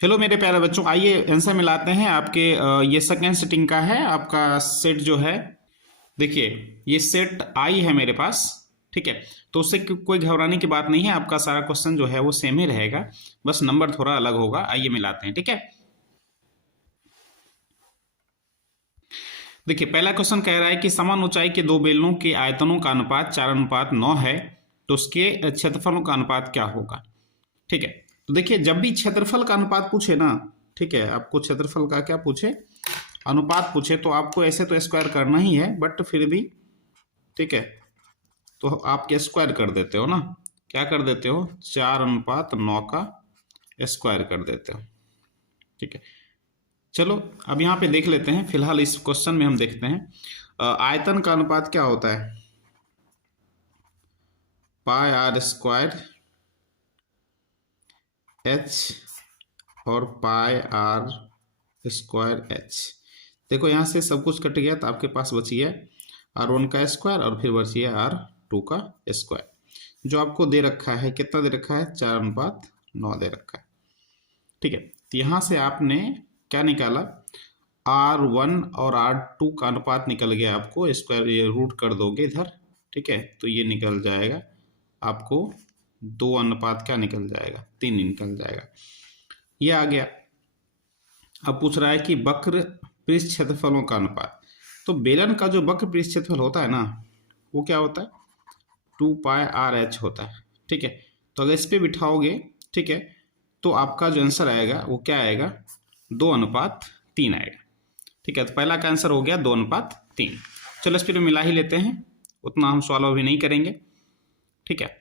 Hello मेरे प्यारे बच्चों, आइए आंसर मिलाते हैं। आपके ये सेकेंड सेटिंग का है आपका सेट जो है। देखिए, ये सेट आई है मेरे पास, ठीक है। तो उससे कोई घबराने की बात नहीं है, आपका सारा क्वेश्चन जो है वो सेम ही रहेगा, बस नंबर थोड़ा अलग होगा। आइए मिलाते हैं, ठीक है। देखिए, पहला क्वेश्चन कह रहा है कि समान ऊंचाई के दो बेलनों के आयतनों का अनुपात 4:9 है, तो उसके क्षेत्रफलों का अनुपात क्या होगा। ठीक है, तो देखिए, जब भी क्षेत्रफल का अनुपात पूछे ना, ठीक है, आपको क्षेत्रफल का क्या पूछे, अनुपात पूछे, तो आपको ऐसे तो स्क्वायर करना ही है, बट फिर भी ठीक है, तो आप क्या स्क्वायर कर देते हो ना, क्या कर देते हो, 4:9 का स्क्वायर कर देते हो। ठीक है, चलो अब यहाँ पे देख लेते हैं। फिलहाल इस क्वेश्चन में हम देखते हैं आयतन का अनुपात क्या होता है, पाई आर स्क्वायर एच और पाई आर स्क्वायर एच। देखो यहाँ से सब कुछ कट गया, तो आपके पास बची है R1 का स्क्वायर और फिर बची है R2 का स्क्वायर, जो आपको दे रखा है, कितना दे रखा है, 4:9 दे रखा है। ठीक है, तो यहाँ से आपने क्या निकाला, R1 और R2 का अनुपात निकल गया आपको, स्क्वायर ये रूट कर दोगे इधर, ठीक है, तो ये निकल जाएगा आपको 2 अनुपात क्या निकल जाएगा, 3 निकल जाएगा। ये आ गया। अब पूछ रहा है कि वक्र पृष्ठ क्षेत्रफलों का अनुपात। तो बेलन का जो वक्र पृष्ठ क्षेत्रफल होता है ना, वो क्या होता है, 2πRh होता है। ठीक है, तो अगर इस पे बिठाओगे, ठीक है, तो आपका जो आंसर आएगा वो क्या आएगा, 2:3 आएगा। ठीक है, तो पहला का आंसर हो गया 2:3। चलो इस पर मिला ही लेते हैं, उतना हम सॉल्व अभी नहीं करेंगे। ठीक है,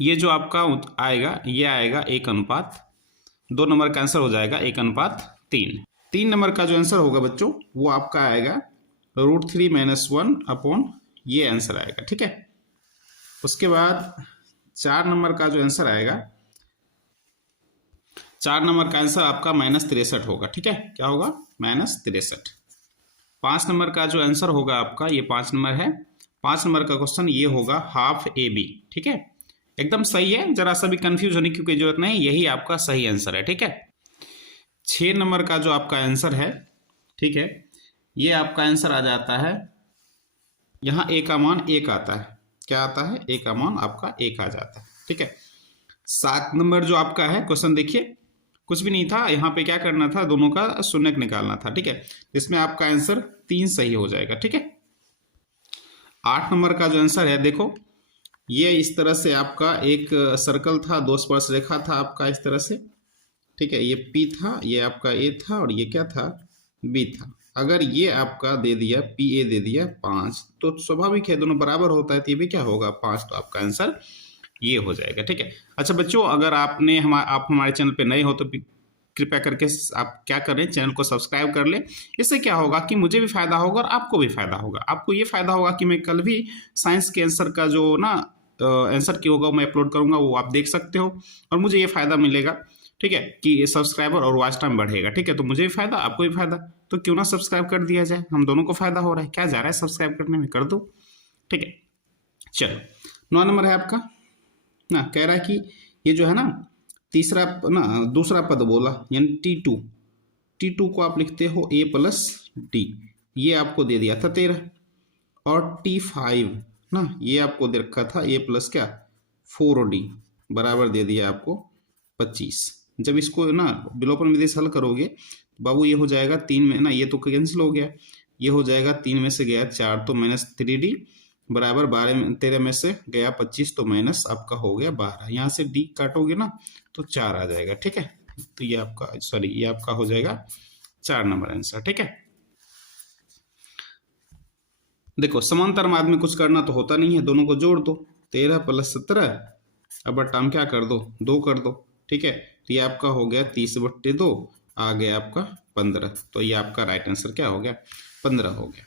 ये जो आपका आएगा, ये आएगा 1:2 नंबर का आंसर हो जाएगा 1:3। 3 नंबर का जो आंसर होगा बच्चों, वो आपका आएगा √3 - 1 अपॉन ये आंसर आएगा। ठीक है, उसके बाद 4 नंबर का जो आंसर आएगा, 4 नंबर का आंसर आपका -63 होगा। ठीक है, क्या होगा, -63। 5 नंबर का जो आंसर होगा आपका, ये 5 नंबर है, 5 नंबर का क्वेश्चन ये होगा ½ AB। ठीक है, एकदम सही है, जरा सा भी कंफ्यूज होने की कोई जरूरत नहीं, यही आपका सही आंसर है। ठीक है, 6 नंबर का जो आपका आंसर है, ठीक है, ये आपका आंसर आ जाता है, यहाँ A का मान 1 आता है, क्या आता है, A का मान आपका 1 आ जाता है। ठीक है, 7 नंबर जो आपका है क्वेश्चन, देखिए कुछ भी नहीं था, यहाँ पे क्या करना था, दोनों का शून्यक निकालना था। ठीक है, इसमें आपका आंसर 3 सही हो जाएगा। ठीक है, 8 नंबर का जो आंसर है, देखो ये इस तरह से आपका एक सर्कल था, 2 स्पर्श रेखा था आपका इस तरह से। ठीक है, ये P था, ये आपका A था, और ये क्या था, B था। अगर ये आपका दे दिया PA दे दिया 5, तो स्वाभाविक है दोनों बराबर होता है, तो ये भी क्या होगा, 5, तो आपका आंसर ये हो जाएगा। ठीक है, अच्छा बच्चों, अगर आप हमारे चैनल पे नए हो तो कृपया करके आप क्या करें, चैनल को सब्सक्राइब कर लें। इससे क्या होगा कि मुझे भी फायदा होगा और आपको भी फायदा होगा। आपको ये फायदा होगा कि मैं कल भी साइंस के आंसर का जो ना आंसर की होगा मैं अपलोड करूंगा, वो आप देख सकते हो, और मुझे ये फायदा मिलेगा, ठीक है, कि सब्सक्राइबर और वॉच टाइम बढ़ेगा। ठीक है, तो मुझे भी फायदा, आपको भी फायदा, तो क्यों ना सब्सक्राइब कर दिया जाए, हम दोनों को फायदा हो रहा है, क्या जा रहा है सब्सक्राइब करने में, कर दो। ठीक है, चलो 9 नंबर है आपका ना, कह रहा है कि ये जो है ना, तीसरा ना, दूसरा पद बोला, यानी T2 को आप लिखते हो A + D, ये आपको दे दिया था 13, और T5 ना, ये आपको दे रखा था A + क्या 4D बराबर दे दिया आपको 25। जब इसको ना विलोपन विधि से हल करोगे बाबू, ये हो जाएगा 3 में ना, ये तो कैंसिल हो गया, ये हो जाएगा 3 में से गया 4, तो -3D बराबर 13 में से गया 25, तो माइनस आपका हो गया 12। यहाँ से D काटोगे ना तो 4 आ जाएगा। ठीक है, तो ये आपका ये आपका हो जाएगा 4 नंबर आंसर। ठीक है, देखो समांतर मार्ग में कुछ करना तो होता नहीं है, दोनों को जोड़ दो, 13 + 17, अब बट्टा क्या कर दो, 2 कर दो। ठीक है, तो ये आपका हो गया 30/2, आ गया आपका 15, तो ये आपका राइट आंसर क्या हो गया, 15 हो गया।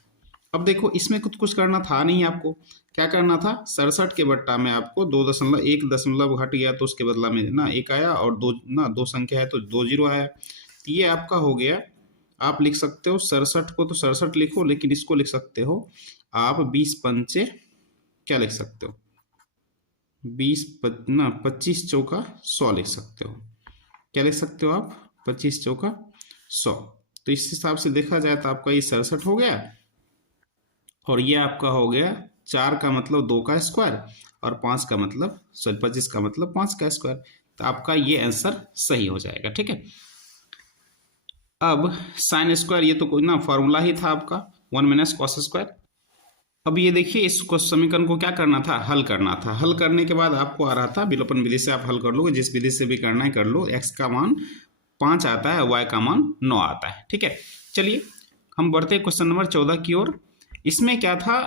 अब देखो इसमें कुछ करना था नहीं, आपको क्या करना था, 67 के बट्टा में आपको 2.1 दशमलव घट गया, तो उसके बदला में ना 1 आया, और 2 संख्या है तो 2 जीरो आया, तो ये आपका हो गया। आप लिख सकते हो 67 को तो 67 लिखो, लेकिन इसको लिख सकते हो आप 20 पंचे क्या लिख सकते हो, 25 चौका 100 लिख सकते हो। क्या लिख सकते हो आप, 25 चौका 100। तो इस हिसाब से देखा जाए तो आपका ये 67 हो गया, और ये आपका हो गया 4 का मतलब 2 का स्क्वायर, और 5 का मतलब 25 का मतलब 5 का स्क्वायर। तो आपका ये आंसर सही हो जाएगा। ठीक है, अब साइन स्क्वायर, ये तो कोई ना फॉर्मूला ही था आपका 1 माइनस कॉस स्क्वायर। अब ये देखिए, इसको समीकरण को क्या करना था, हल करना था। हल करने के बाद आपको आ रहा था विलोपन विधि से आप हल कर लोगे, जिस विधि से भी करना है कर लो। एक्स का मान 5 आता है, वाई का मान 9 आता है। ठीक है, चलिए हम बढ़ते हैं क्वेश्चन नंबर 14 की ओर। इसमें क्या था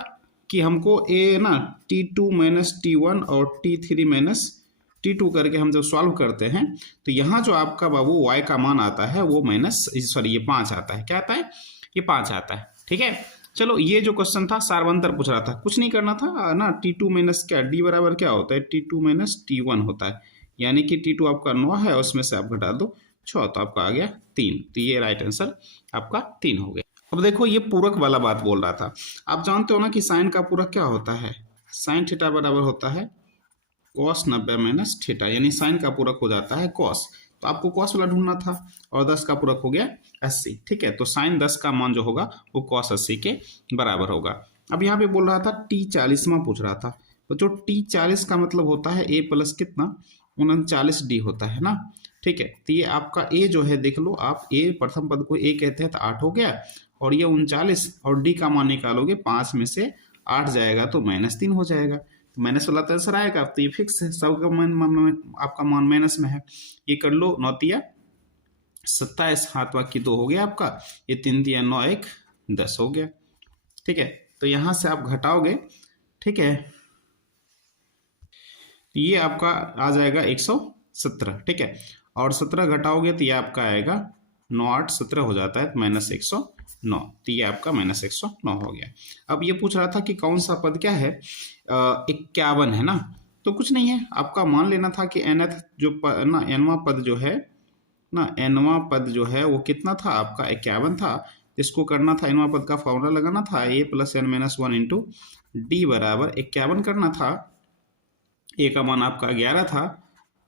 कि हमको ए ना T2 माइनस T1 और T3 माइनस T2 करके हम जब सॉल्व करते हैं तो यहाँ जो आपका बाबू y का मान आता है वो माइनस, सॉरी ये 5 आता है। क्या आता है, ये 5 आता है। ठीक है, चलो ये जो क्वेश्चन था सारवंतर पूछ रहा था, कुछ नहीं करना था ना। T2 माइनस क्या, D बराबर क्या होता है, T2 माइनस T1 होता है, यानी कि T2 आपका 9 है, उसमें से आप घटा दो 6, तो आपका आ गया 3। तो ये राइट आंसर आपका 3 हो गया। अब देखो ये पूरक वाला बात बोल रहा था। आप जानते हो ना कि साइन का पूरक क्या होता है, साइन थीटा बराबर होता है कॉस 90 माइनस थीटा, यानी साइन का पूरक हो जाता है कॉस। तो आपको कॉस वाला ढूंढना था, और 10 का पूरक हो गया 80। ठीक है, तो साइन 10 का मान जो होगा वो कॉस 80 के बराबर होगा। अब यहाँ पे बोल रहा था T40वां पूछ रहा था, तो जो T40 का मतलब होता है a प्लस कितना 39D होता है ना। ठीक है, तो ये आपका a जो है देख लो आप, a प्रथम पद को a कहते हैं तो 8 हो गया, और ये 39, और d का मान निकालोगे 5 में से 8 जाएगा तो -3 हो जाएगा। तो माइनस वाला तो आंसर आएगा, तो ये फिक्स है, सबका आपका मान माइनस में है। ये कर लो 9 तिया 27, हाथ बाकी 2 हो गया आपका, ये 3 तिया 9 1 10 हो गया। ठीक है, तो यहाँ से आप घटाओगे, ठीक है, ये आपका आ जाएगा 117। ठीक है, और 17 घटाओगे तो ये आपका आएगा 9 8 17 हो जाता है, -109। तो ये आपका -109 हो गया। अब ये पूछ रहा था कि कौन सा पद क्या है, 51 है ना। तो कुछ नहीं है, आपका मान लेना था कि nth जो ना nवां पद जो है ना, nवां पद जो है वो कितना था आपका 51 था। इसको करना था, nवां पद का फॉर्मूला लगाना था, a + n-1 इंटू डी बराबर 51 करना था। a का मान आपका 11 था,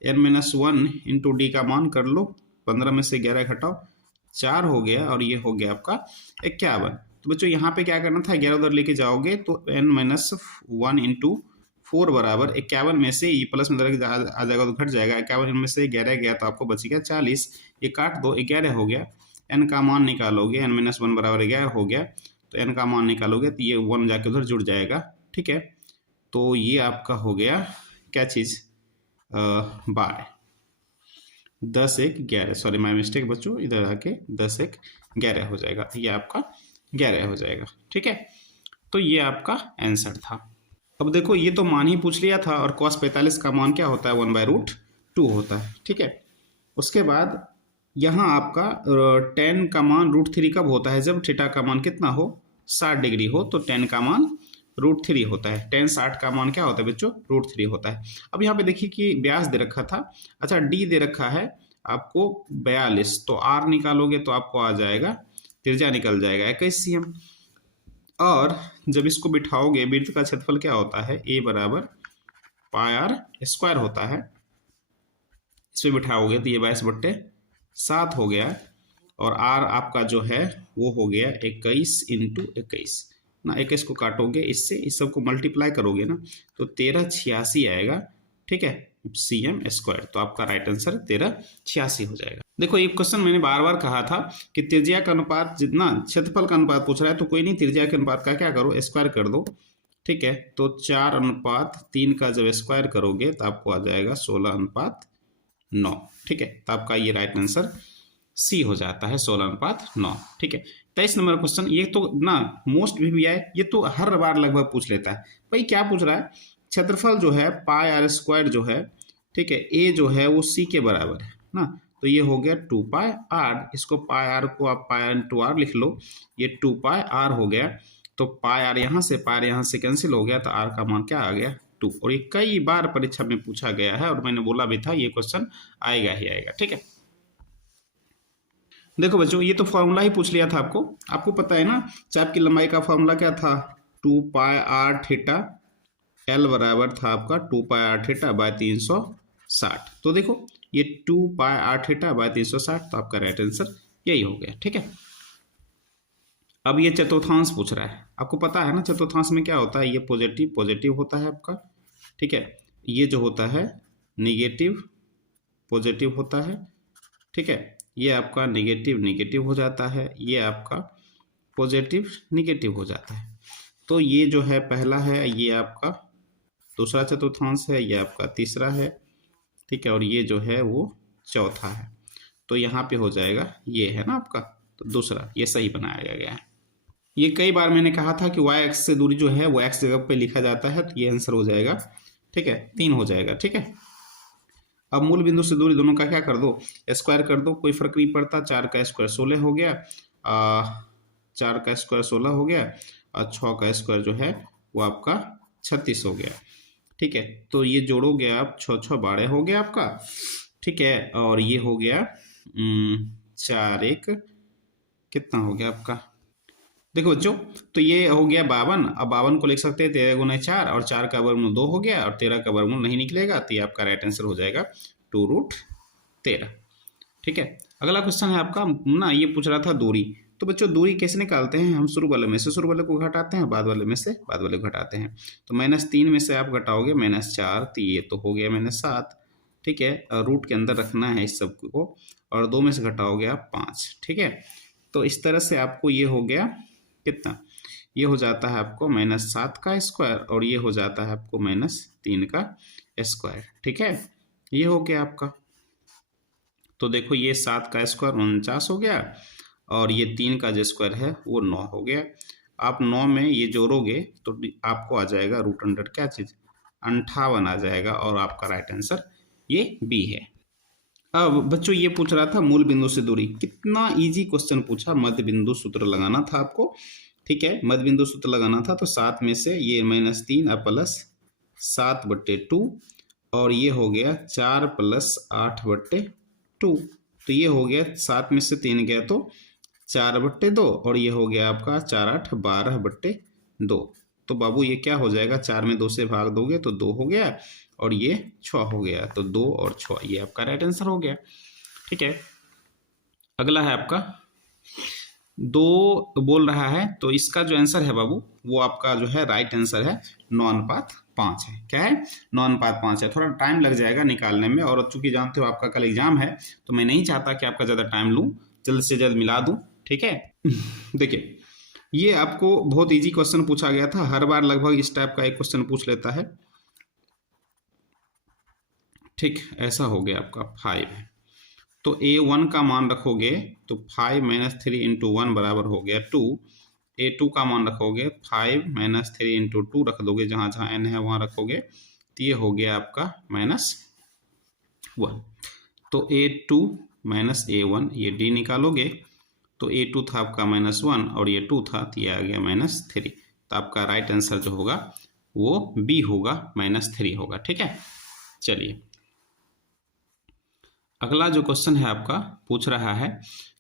n-1 इंटू डी का मान कर लो, 15 में से 11 घटाओ 4 हो गया, और ये हो गया आपका 51। तो बच्चों यहाँ पे क्या करना था, 11 उधर लेके जाओगे तो n-1 इंटू 4 बराबर 51 में से, ये प्लस में आ जाएगा तो घट जाएगा, 51 में से 11 गया तो आपको बचेगा 40, ये काट दो 11 हो गया। n का मान निकालोगे, n-1 बराबर 11 हो गया, तो n का मान निकालोगे तो ये 1 जाके उधर जुड़ जाएगा। ठीक है, तो ये आपका हो गया क्या चीज़, 12, 10 1 11, सॉरी माय मिस्टेक बच्चों, इधर आके 10 1 11 हो जाएगा, ये आपका 11 हो जाएगा। ठीक है, तो ये आपका आंसर था। अब देखो ये तो मान ही पूछ लिया था, और cos 45 का मान क्या होता है, 1/√2 होता है। ठीक है, उसके बाद यहाँ आपका tan का मान √3 कब होता है, जब थीटा का मान कितना हो 60 डिग्री हो, तो tan का मान √3 होता है। tan 60 का मान क्या होता है बच्चों, √3 होता है। अब यहाँ पे देखिए कि व्यास दे रखा था, अच्छा d दे रखा है आपको 42, तो r निकालोगे तो आपको आ जाएगा, त्रिज्या निकल जाएगा 21 cm, और जब इसको बिठाओगे वृत्त का क्षेत्रफल क्या होता है, a बराबर πr² होता है। इसमें बिठाओगे तो ये 22/7 हो गया, और r आपका जो है वो हो गया 21 × 21 ना, 21 को काटोगे इससे, इस सब को मल्टीप्लाई करोगे ना तो 1386 आएगा। ठीक है, cm², तो आपका राइट आंसर 1386 हो जाएगा। देखो ये क्वेश्चन मैंने बार बार कहा था कि त्रिज्या का अनुपात जितना क्षेत्रफल का अनुपात पूछ रहा है, तो कोई नहीं, त्रिज्या के अनुपात का क्या करो, स्क्वायर कर दो। ठीक है, तो 4:3 का जब स्क्वायर करोगे तो आपको आ जाएगा 16:9। ठीक है, तो आपका ये राइट आंसर सी हो जाता है, 16:9। ठीक है, 23 नंबर क्वेश्चन, ये तो ना मोस्ट भी है, ये तो हर बार लगभग पूछ लेता है। भाई क्या पूछ रहा है, क्षेत्रफल जो है πr² जो है, ठीक है, a जो है वो c के बराबर है ना, तो ये हो गया 2πr, इसको πr को आप π/r लिख लो, ये 2πr हो गया। तो πr यहाँ से कैंसिल हो गया, तो r का मान क्या आ गया 2, और ये कई बार परीक्षा में पूछा गया है, और मैंने बोला भी था ये क्वेश्चन आएगा ही आएगा। ठीक है, देखो बच्चों ये तो फॉर्मूला ही पूछ लिया था आपको पता है ना, चाप की लंबाई का फॉर्मूला क्या था, 2πr θ, l बराबर था आपका 2πr θ/360। तो देखो ये 2 पाई r थीटा बाय 360, तो आपका राइट आंसर यही हो गया। ठीक है, अब ये चतुर्थांश पूछ रहा है, आपको पता है ना चतुर्थांश में क्या होता है, ये पॉजिटिव पॉजिटिव होता है आपका। ठीक है, ये जो होता है निगेटिव पॉजिटिव होता है। ठीक है, ये आपका निगेटिव निगेटिव हो जाता है, ये आपका पॉजिटिव निगेटिव हो जाता है। तो ये जो है पहला है, ये आपका दूसरा चतुर्थांश है, ये आपका तीसरा है। ठीक है, और ये जो है वो चौथा है। तो यहाँ पे हो जाएगा, ये है ना आपका, तो दूसरा ये सही बनाया गया है। ये कई बार मैंने कहा था कि y एक्स से दूरी जो है वो x जगह पे लिखा जाता है, तो ये आंसर हो जाएगा। ठीक है, 3 हो जाएगा। ठीक है, अब मूल बिंदु से दूरी दोनों का क्या कर दो, स्क्वायर कर दो, कोई फर्क नहीं पड़ता। 4 का स्क्वायर 16 हो गया, 4 का स्क्वायर 16 हो गया, और 6 का स्क्वायर जो है वो आपका 36 हो गया। ठीक है, तो ये जोड़ोगे आप, 6 6 12 हो गया आपका। ठीक है, और ये हो गया 4 1 कितना हो गया आपका, देखो बच्चों, तो ये हो गया 52। अब 52 को लिख सकते हैं 13 गुना 4, और 4 का वर्गमूल 2 हो गया, और 13 का वर्गमूल नहीं निकलेगा, तो ये आपका राइट आंसर हो जाएगा 2√13। ठीक है, अगला क्वेश्चन है आपका ना, ये पूछ रहा था दूरी। तो बच्चों दूरी कैसे निकालते हैं, हम शुरू वाले में से शुरू वाले को घटाते हैं, बाद वाले में से बाद वाले को घटाते हैं। तो -3 में से आप घटाओगे -4, तो ये तो हो गया -7। ठीक है, रूट के अंदर रखना है इस सब को, और 2 में से घटाओगे आप 5। ठीक है, तो इस तरह से आपको ये हो गया कितना, ये हो जाता है आपको -7 का स्क्वायर, और ये हो जाता है आपको -3 का स्क्वायर। ठीक है, ये हो गया आपका। तो देखो ये 7 का स्क्वायर 49 हो गया, और ये 3 का जो स्क्वायर है वो 9 हो गया। आप 9 में ये जोड़ोगे तो आपको आ जाएगा रूट अंडर क्या चीज़, 58 आ जाएगा, और आपका राइट आंसर ये बी है। अब बच्चों ये पूछ रहा था मूल बिंदु से दूरी, कितना इजी क्वेश्चन पूछा, मध्य बिंदु सूत्र लगाना था आपको। ठीक है, मध्य बिंदु सूत्र लगाना था, तो 7 में से ये -3 और +7/2, और ये हो गया 4 + 8/2। तो ये हो गया 7 में से 3 गया तो 4/2, और ये हो गया आपका 4 8 12/2। तो बाबू ये क्या हो जाएगा, 4 में 2 से भाग दोगे तो 2 हो गया, और ये 6 हो गया, तो 2 और 6 ये आपका राइट आंसर हो गया। ठीक है, अगला है आपका 2 बोल रहा है, तो इसका जो आंसर है बाबू वो आपका जो है राइट आंसर है 9:5 है। क्या है, 9:5 है। थोड़ा टाइम लग जाएगा निकालने में, और चूंकि जानते हो आपका कल एग्जाम है, तो मैं नहीं चाहता कि आपका ज़्यादा टाइम लूँ, जल्द से जल्द मिला दूँ। ठीक है, देखिए ये आपको बहुत इजी क्वेश्चन पूछा गया था, हर बार लगभग इस टाइप का एक क्वेश्चन पूछ लेता है। ठीक, ऐसा हो गया आपका 5 है, तो a1 का मान रखोगे तो 5 - 3 × 1 बराबर हो गया 2। a2 का मान रखोगे 5 - 3 × 2 रख दोगे, जहाँ जहाँ n है वहाँ रखोगे, तो ये हो गया आपका -1। तो a2 - a1 ये d निकालोगे, तो a2 था आपका -1, और ये 2 था, तो ये आ गया -3। तो आपका राइट आंसर जो होगा वो b होगा, -3 होगा। ठीक है, चलिए अगला जो क्वेश्चन है आपका पूछ रहा है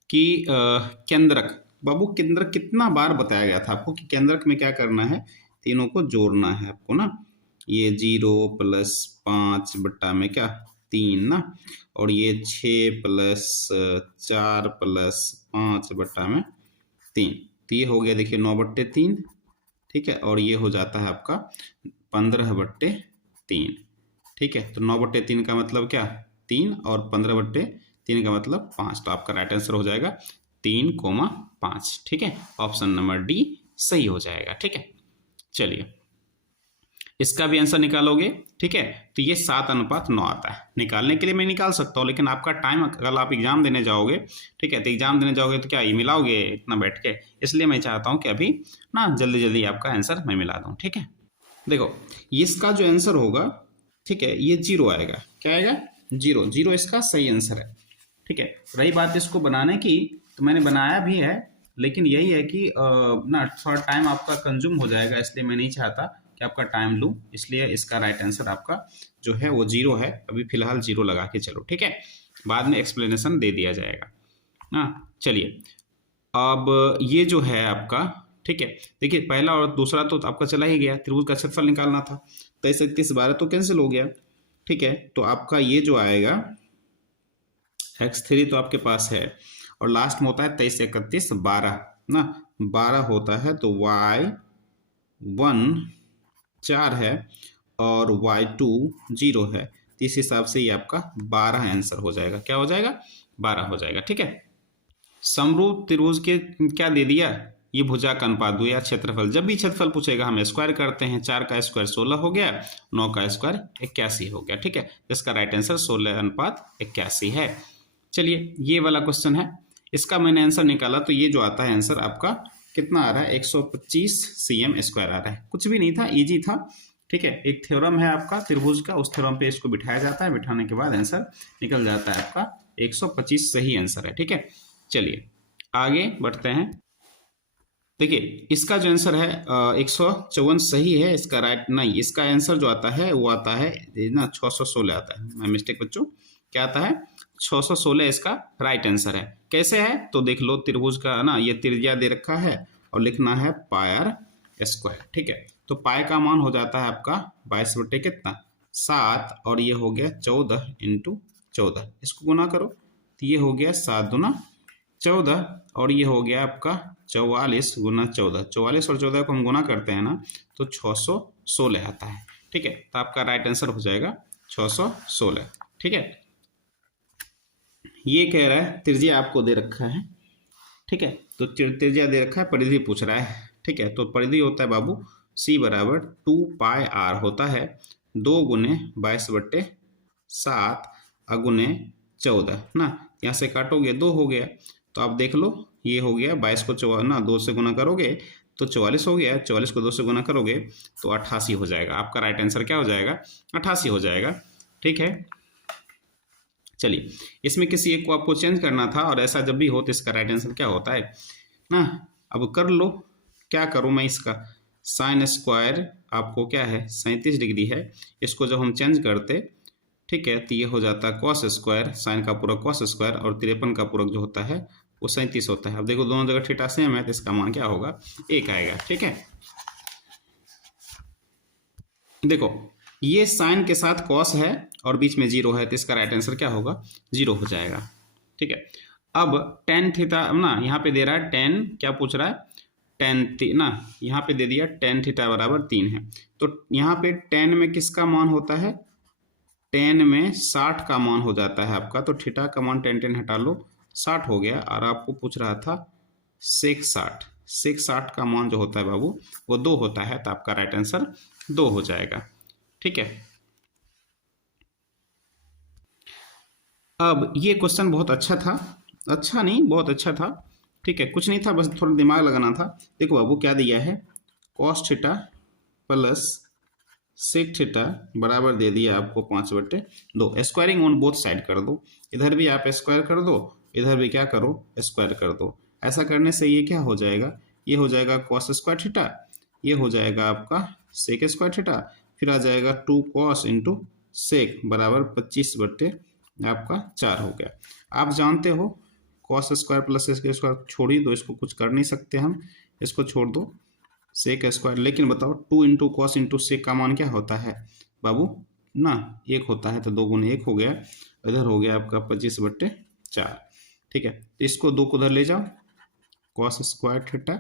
कि केंद्रक, बाबू केंद्रक कितना बार बताया गया था आपको कि केंद्रक में क्या करना है, तीनों को जोड़ना है आपको ना। ये 0 + 5 बट्टा में क्या 3 ना, और ये 6 + 4 + 5 बट्टा में 3, तो ये हो गया देखिए 9/3। ठीक है, और ये हो जाता है आपका 15/3। ठीक है, तो 9/3 का मतलब क्या 3, और 15/3 का मतलब 5। तो आपका राइट आंसर हो जाएगा 3,5। ठीक है, ऑप्शन नंबर डी सही हो जाएगा। ठीक है, चलिए इसका भी आंसर निकालोगे। ठीक है, तो ये 7:9 आता है। निकालने के लिए मैं निकाल सकता हूँ, लेकिन आपका टाइम, कल आप एग्जाम देने जाओगे, ठीक है, तो एग्जाम देने जाओगे तो क्या ये मिलाओगे इतना बैठ के, इसलिए मैं चाहता हूँ कि अभी ना जल्दी जल्दी आपका आंसर मैं मिला दूँ। ठीक है, देखो इसका जो आंसर होगा, ठीक है, ये 0 आएगा। क्या आएगा, 0। 0 इसका सही आंसर है। ठीक है, रही बात इसको बनाने की, तो मैंने बनाया भी है, लेकिन यही है कि ना थोड़ा टाइम आपका कंज्यूम हो जाएगा, इसलिए मैं नहीं चाहता कि आपका टाइम लूँ, इसलिए इसका राइट आंसर आपका जो है वो 0 है। अभी फिलहाल 0 लगा के चलो। ठीक है, बाद में एक्सप्लेनेशन दे दिया जाएगा ना। चलिए अब ये जो है आपका, ठीक है, देखिए पहला और दूसरा तो आपका चला ही गया, त्रिभुज का क्षेत्रफल निकालना था, 23 31 12 तो कैंसिल हो गया। ठीक है, तो आपका ये जो आएगा x3 तो आपके पास है, और लास्ट में होता है 23 31 12 ना, 12 होता है तो y1 4 है और y2 0 है, तो इस हिसाब से ये आपका 12 आंसर हो जाएगा। क्या हो जाएगा? 12 हो जाएगा। ठीक है, समरूप त्रिभुज के क्या दे दिया? ये भुजा का अनुपात दो या क्षेत्रफल। जब भी क्षेत्रफल पूछेगा हम स्क्वायर करते हैं, 4 का स्क्वायर 16 हो गया, 9 का स्क्वायर 81 हो गया। ठीक है, इसका राइट आंसर 16:81 है। चलिए ये वाला क्वेश्चन है, इसका मैंने आंसर निकाला तो ये जो आता है आंसर आपका कितना आ रहा है? 125 cm स्क्वायर आ रहा है। कुछ भी नहीं था, इजी था। ठीक है, एक थ्योरम है आपका त्रिभुज का, उस थ्योरम पे इसको बिठाया जाता है, बिठाने के बाद आंसर निकल जाता है आपका 125 सही आंसर है। ठीक है, चलिए आगे बढ़ते हैं। देखिए इसका जो आंसर है 154 सही है, इसका राइट नहीं, इसका आंसर जो आता है वो आता है ना 616 आता है। मैं मिस्टेक बच्चों, क्या आता है? 616 इसका राइट आंसर है। कैसे है तो देख लो, त्रिभुज का ना ये त्रिज्या दे रखा है और लिखना है पायर स्क्वायर। ठीक है, तो पाई का मान हो जाता है आपका 22 बटे कितना 7, और ये हो गया 14 × 14, इसको गुना करो तो ये हो गया 7 दूना 14, और ये हो गया आपका 44 × 14। 44 और 14 को हम गुना करते हैं ना तो 616 आता है। ठीक है, तो आपका राइट आंसर हो जाएगा 616। ठीक है, ये कह रहा है त्रिज्या आपको दे रखा है। ठीक है, तो त्रिज्या दे रखा है, परिधि पूछ रहा है। ठीक है, तो परिधि होता है बाबू c बराबर 2πr होता है 2 × 22 बटे 7 अगुने 14 ना, यहाँ से काटोगे 2 हो गया, तो आप देख लो ये हो गया 22 को ना 2 से गुना करोगे तो 44 हो गया, 44 को 2 से गुना करोगे तो 88 हो जाएगा। आपका राइट आंसर क्या हो जाएगा? 88 हो जाएगा। ठीक है, चलिए इसमें किसी एक को आपको चेंज करना था, और ऐसा जब भी हो तो इसका राइट आंसर क्या होता है ना, अब कर लो। क्या करूँ मैं? इसका साइन स्क्वायर आपको क्या है 37 डिग्री है, इसको जब हम चेंज करते, ठीक है, तो ये हो जाता है कॉस स्क्वायर, साइन का पूरक कॉस स्क्वायर, और 53 का पूरक जो होता है वो 37 होता है। अब देखो दोनों जगह थीटा सेम है तो इसका मान क्या होगा? 1 आएगा। ठीक है, देखो ये साइन के साथ कॉस है और बीच में 0 है, तो इसका राइट आंसर क्या होगा? 0 हो जाएगा। ठीक है, अब टेन थीटा ना यहाँ पे दे रहा है, टेन क्या पूछ रहा है? टेन ना यहाँ पे दे दिया टेन थीटा बराबर 3 है, तो यहाँ पे टेन में किसका मान होता है? टेन में 60 का मान हो जाता है आपका, तो थीटा का मान टेन हटा लो 60 हो गया, और आपको पूछ रहा था सेक 60, सेक 60 का मान जो होता है बाबू वो 2 होता है, तो आपका राइट आंसर 2 हो जाएगा। ठीक है, अब ये क्वेश्चन बहुत अच्छा था, अच्छा नहीं बहुत अच्छा था। ठीक है, कुछ नहीं था, बस थोड़ा दिमाग लगाना था। देखो बाबू क्या दिया है, cos theta plus sec theta बराबर दे दिया आपको 5/2। स्क्वायरिंग ऑन बोथ साइड कर दो, इधर भी आप स्क्वायर कर दो, इधर भी क्या करो स्क्वायर कर दो। ऐसा करने से ये क्या हो जाएगा? ये हो जाएगा कॉस स्क्वायर थीटा, ये हो जाएगा आपका सेक स्क्वायर थीटा, फिर आ जाएगा 2 कॉस × सेक बराबर 25/4 हो गया। आप जानते हो cos square plus sec square छोड़ ही दो, इसको कुछ कर नहीं सकते हम, इसको छोड़ दो सेक स्क्वायर। लेकिन बताओ 2 × कॉस × सेक का मान क्या होता है बाबू ना? 1 होता है, तो 2 × 1 हो गया, इधर हो गया आपका 25/4। ठीक है, तो इसको 2 को उधर ले जाओ, cos square theta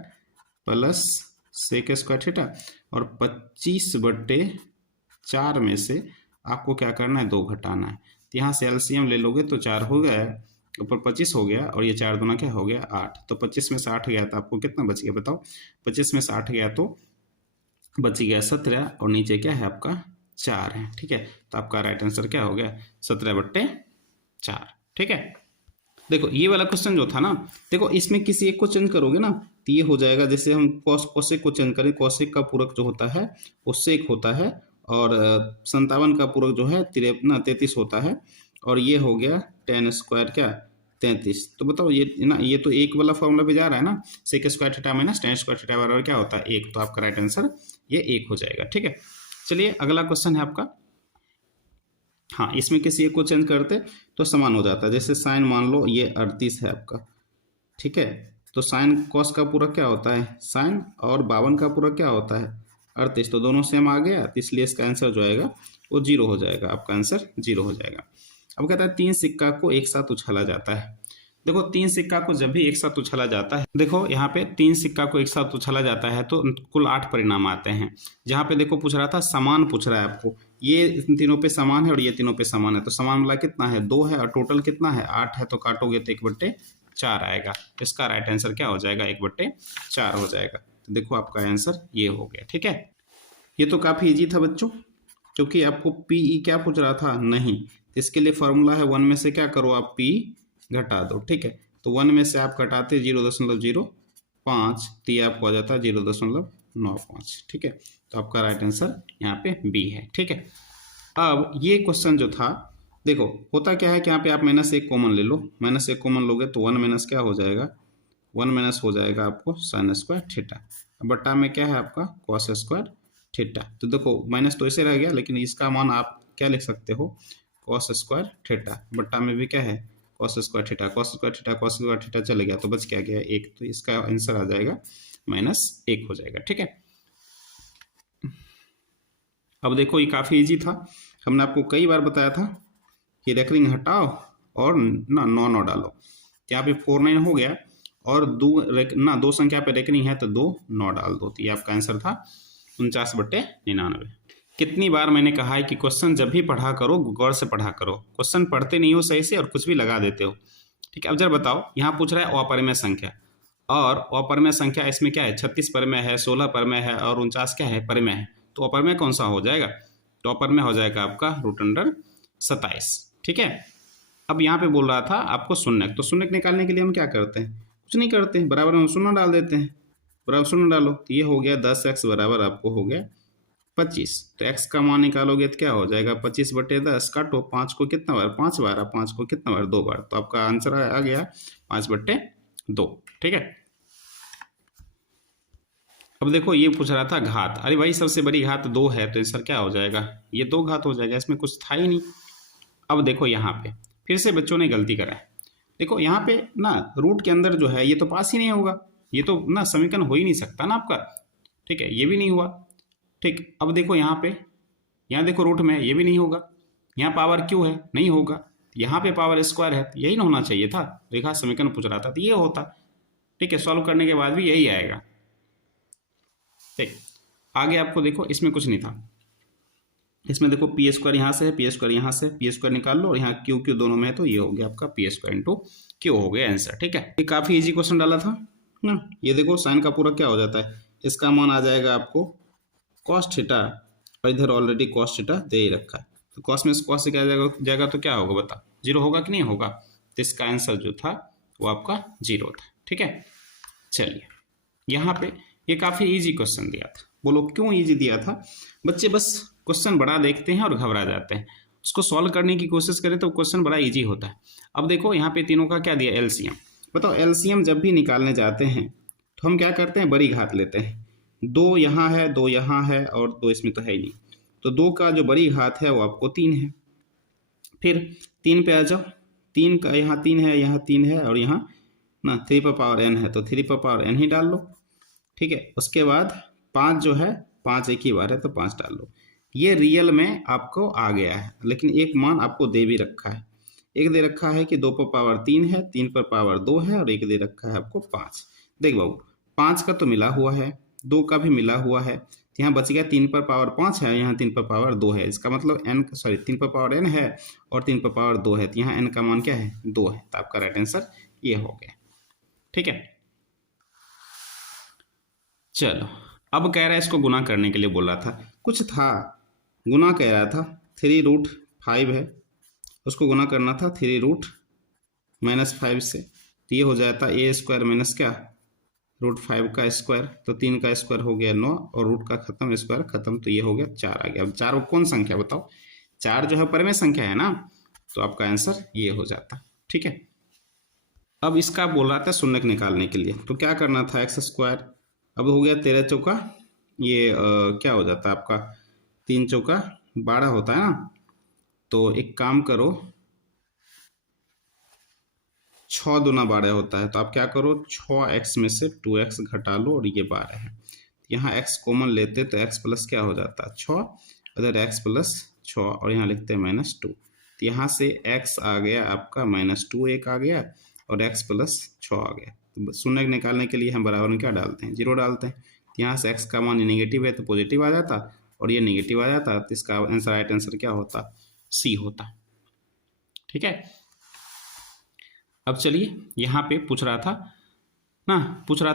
plus sec square theta, और 25/4 में से आपको क्या करना है? 2 घटाना है। तो यहाँ से एलसीएम ले लोगे तो 4 हो गया, ऊपर 25 हो गया, और ये 4 दूना क्या हो गया 8, तो 25 में से 8 गया तो आपको कितना बच गया बताओ? 25 में से 8 गया तो बच गया 17, और नीचे क्या है आपका 4 है। ठीक है, तो आपका राइट आंसर क्या हो गया? 17/4। ठीक है, देखो ये वाला क्वेश्चन जो था ना, देखो इसमें किसी एक को चेंज करोगे ना तो ये हो जाएगा, जैसे हम कोसेक को चेंज करें, कोसेक का पूरक जो होता है वो सेक होता है, और 57 का पूरक जो है 33 होता है, और ये हो गया टेन स्क्वायर क्या 33। तो बताओ ये ना, ये तो एक वाला फॉर्मूला पे जा रहा है ना, sec square theta minus tan square theta बराबर क्या होता है 1, तो आपका राइट आंसर ये 1 हो जाएगा। ठीक है, चलिए अगला क्वेश्चन है आपका। हाँ, इसमें किसी एक को चेंज करते तो समान हो जाता है, जैसे साइन मान लो ये 38 है आपका। ठीक है, तो साइन कॉस का पूरक क्या होता है साइन, और 52 का पूरक क्या होता है 38, तो दोनों सेम आ गया, तो इसलिए इसका आंसर जो आएगा वो 0 हो जाएगा, आपका आंसर 0 हो जाएगा। अब कहता है 3 सिक्का को एक साथ उछाला जाता है। देखो 3 सिक्का को जब भी एक साथ उछाला जाता है, देखो यहाँ पे 3 सिक्का को एक साथ उछाला जाता है तो कुल 8 परिणाम आते हैं। जहाँ पे देखो पूछ रहा था समान, पूछ रहा है आपको, ये तीनों पे समान है और ये तीनों पे समान है, तो समान वाला कितना है 2 है और टोटल कितना है 8 है, तो काटोगे तो 1/4 आएगा। इसका राइट आंसर क्या हो जाएगा 1/4 हो जाएगा। तो देखो आपका आंसर ये हो गया। ठीक है, ये तो काफ़ी ईजी था बच्चों, क्योंकि आपको पीई क्या पूछ रहा था नहीं, तो इसके लिए फॉर्मूला है 1 में से क्या करो आप पी घटा दो। ठीक है, तो 1 में से आप घटाते 0.05 तो ये आपको आ जाता है 0.95। ठीक है, तो आपका राइट आंसर यहाँ पे बी है। ठीक है, अब ये क्वेश्चन जो था, देखो होता क्या है कि यहाँ पे आप -1 कॉमन ले लो, -1 कॉमन लोगे तो 1 माइनस क्या हो जाएगा, 1 माइनस हो जाएगा आपको sin स्क्वायर थीटा, बट्टा में क्या है आपका cos स्क्वायर थीटा। तो देखो माइनस तो ऐसे रह गया, लेकिन इसका मान आप क्या लिख सकते हो cos स्क्वायर थीटा, बट्टा में भी क्या है cos square theta, cos square theta cos square theta चले गया तो बच क्या गया 1, तो इसका आंसर आ जाएगा -1 हो जाएगा। ठीक है, अब देखो ये काफ़ी इजी था, हमने आपको कई बार बताया था कि रेकरिंग हटाओ और ना 9 डालो, यहाँ पे 4 9 हो गया और दो संख्या पे रेकरिंग है तो 2 9 डाल दो, तो ये आपका आंसर था 49/99। कितनी बार मैंने कहा है कि क्वेश्चन जब भी पढ़ा करो गौर से पढ़ा करो, क्वेश्चन पढ़ते नहीं हो सही से और कुछ भी लगा देते हो। ठीक है, अब जरा बताओ, यहाँ पूछ रहा है अपरिमेय संख्या, और अपरिमेय संख्या इसमें क्या है 36 परिमेय है, 16 परिमेय है और 49 क्या है परिमेय है, तो अपरिमेय कौन सा हो जाएगा, तो अपरिमेय हो जाएगा आपका √27। ठीक है, अब यहाँ पे बोल रहा था आपको शून्य, तो शून्य निकालने के लिए हम क्या करते हैं, कुछ नहीं करते हैं, बराबर में शून्य डाल देते हैं, बराबर शून्य डालो तो ये हो गया 10x बराबर आपको हो गया 25। तो x का मान निकालोगे तो क्या हो जाएगा 25/10, काटो 5 को कितना बार 5 बार, 5 को कितना बार 2 बार, तो आपका आंसर आ गया 5/2। ठीक है, अब देखो ये पूछ रहा था घात, अरे भाई सबसे बड़ी घात 2 है तो आंसर क्या हो जाएगा, ये 2 घात हो जाएगा, इसमें कुछ था ही नहीं। अब देखो यहाँ पे फिर से बच्चों ने गलती करा है, देखो यहाँ पे ना रूट के अंदर जो है ये तो पास ही नहीं होगा, ये तो ना समीकरण हो ही नहीं सकता ना आपका। ठीक है, ये भी नहीं हुआ। ठीक, अब देखो यहाँ पे, यहाँ देखो रूट में ये भी नहीं होगा, यहाँ पावर क्यों है नहीं होगा, यहाँ पे पावर स्क्वायर है, यही ना होना चाहिए था, रेखा समीकरण पूछ रहा था तो ये होता। ठीक है, सॉल्व करने के बाद भी यही आएगा। ठीक, आगे आपको देखो इसमें कुछ नहीं था, इसमें देखो पी स्क्वायर यहाँ से है, पी स्क्वायर यहाँ से, पी स्क्वायर निकाल लो और यहाँ क्यू क्यू दोनों में है तो ये हो गया आपका पी स्क्वायर इंटू क्यू हो गया आंसर। ठीक है, ये काफ़ी इजी क्वेश्चन डाला था ना, ये देखो साइन का पूरा क्या हो जाता है, इसका मान आ जाएगा आपको कॉस थीटा, और इधर ऑलरेडी कॉस थीटा दे ही रखा है, तो कॉस में कॉस से क्या जाएगा तो क्या होगा बता, 0 होगा कि नहीं होगा, तो इसका आंसर जो था वो आपका 0 था। ठीक है, चलिए यहाँ पे ये काफ़ी इजी क्वेश्चन दिया था, बोलो क्यों इजी दिया था, बच्चे बस क्वेश्चन बड़ा देखते हैं और घबरा जाते हैं, उसको सॉल्व करने की कोशिश करें तो क्वेश्चन बड़ा इजी होता है। अब देखो यहाँ पे तीनों का क्या दिया एलसीएम, बताओ एलसीएम जब भी निकालने जाते हैं तो हम क्या करते हैं बड़ी घात लेते हैं, 2 यहाँ है 2 यहाँ है और 2 इसमें तो है ही नहीं, तो 2 का जो बड़ी घात है वो आपको 3 है। फिर 3 पे आ जाओ, 3 का यहाँ 3 है, यहाँ 3 है और यहाँ ना 3 पर पावर n है तो 3 पर पावर n ही डाल लो। ठीक है, उसके बाद 5 जो है 5 एक ही बार है तो 5 डाल लो, ये रियल में आपको आ गया है, लेकिन एक मान आपको दे भी रखा है, एक दे रखा है कि 2 पर पावर 3 है, 3 पर पावर 2 है और एक दे रखा है आपको 5। देख बाबू 5 का तो मिला हुआ है, 2 का भी मिला हुआ है, यहाँ बच गया 3 पर पावर 5 है, यहाँ 3 पर पावर 2 है, इसका मतलब n 3 पर पावर n है और 3 पर पावर 2 है, तो यहाँ n का मान क्या है 2 है, तो आपका राइट आंसर ये हो गया। ठीक है, चलो अब कह रहा है इसको गुना करने के लिए बोल रहा था, कुछ था गुना कह रहा था, 3√5 है, उसको गुना करना था 3√-5 से, तो ये हो जाता a स्क्वायर माइनस क्या √5 का स्क्वायर, तो 3 का स्क्वायर हो गया 9 और रूट का खत्म स्क्वायर खत्म, तो ये हो गया 4 आ गया। अब 4 कौन संख्या बताओ, 4 जो है परिमेय संख्या है ना, तो आपका आंसर ये हो जाता। ठीक है, अब इसका बोल रहा था शून्य निकालने के लिए, तो क्या करना था x स्क्वायर, अब हो गया 13 चौका ये क्या हो जाता है आपका 3 चौका 12 होता है ना, तो एक काम करो 6 दूना 12 होता है, तो आप क्या करो 6x में से 2x घटा लो और ये 12 है, यहाँ x कॉमन लेते तो x प्लस क्या हो जाता है 6, इधर x प्लस 6 और यहाँ लिखते हैं -2, तो यहाँ से x आ गया आपका -2 एक आ गया और x + 6 आ गया। तो शून्य निकालने के लिए हम बराबर में क्या डालते हैं, 0 डालते हैं। तो यहाँ से x का मान नेगेटिव है तो पॉजिटिव आ जाता और ये नेगेटिव आ जाता, तो इसका आंसर राइट आंसर क्या होता, सी होता। ठीक है। अब चलिए यहाँ पे पूछ रहा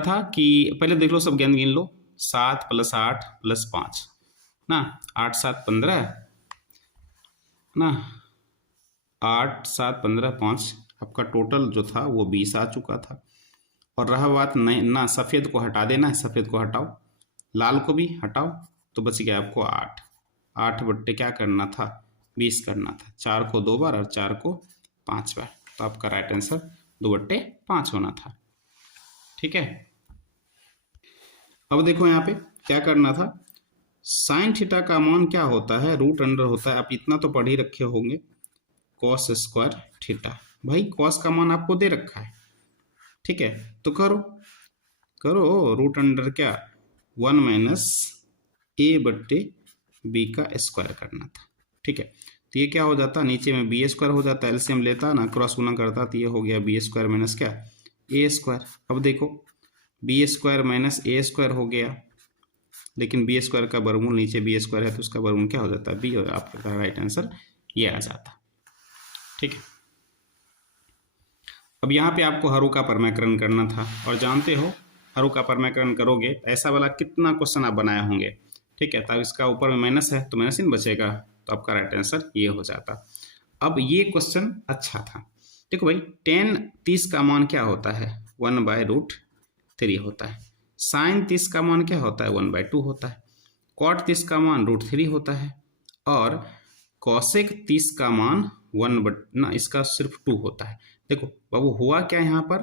था कि पहले देख लो, सब गिन लो, 7 + 8 + 5 ना, 8 7 15 ना, 8 7 15 5 आपका टोटल जो था वो 20 आ चुका था। और रहा बात नहीं ना, सफ़ेद को हटा देना है, सफ़ेद को हटाओ, लाल को भी हटाओ, तो बच गया आपको 8। 8 बट्टे क्या करना था, 20 करना था। 4 को 2 बार और 4 को 5 बार, तो आपका राइट आंसर 2/5 होना था। ठीक है। अब देखो यहाँ पे क्या करना था, साइन थीटा का मान क्या होता है, √अंडर होता है। आप इतना तो पढ़ ही रखे होंगे, cos स्क्वायर थीटा। भाई cos का मान आपको दे रखा है, ठीक है, तो करो √अंडर क्या, 1 - a/b का स्क्वायर करना था। ठीक है, तो ये क्या हो जाता, नीचे में b² हो जाता, एलसीएम लेता ना, क्रॉस गुना करता, तो ये हो गया b² - क्या, a²। अब देखो b² - a² हो गया, लेकिन b² का वर्गमूल नीचे b² है तो उसका वर्गमूल क्या हो जाता है, b, और आपका राइट आंसर ये आ जाता। ठीक है। अब यहाँ पे आपको हरू का परमीकरण करना था, और जानते हो हरू का परमीकरण करोगे ऐसा वाला कितना क्वेश्चन आप बनाए होंगे। ठीक है, तब इसका ऊपर में माइनस है तो माइनस इन बचेगा, तो आपका राइट आंसर ये हो जाता। अब ये क्वेश्चन अच्छा था। देखो भाई, tan 30 का मान क्या होता है, 1/√3 होता है। साइन 30 का मान क्या होता है, 1/2 होता है। कॉट 30 का मान √3 होता है, और कॉसेक 30 का मान इसका सिर्फ 2 होता है। देखो बाबू, हुआ क्या यहाँ पर,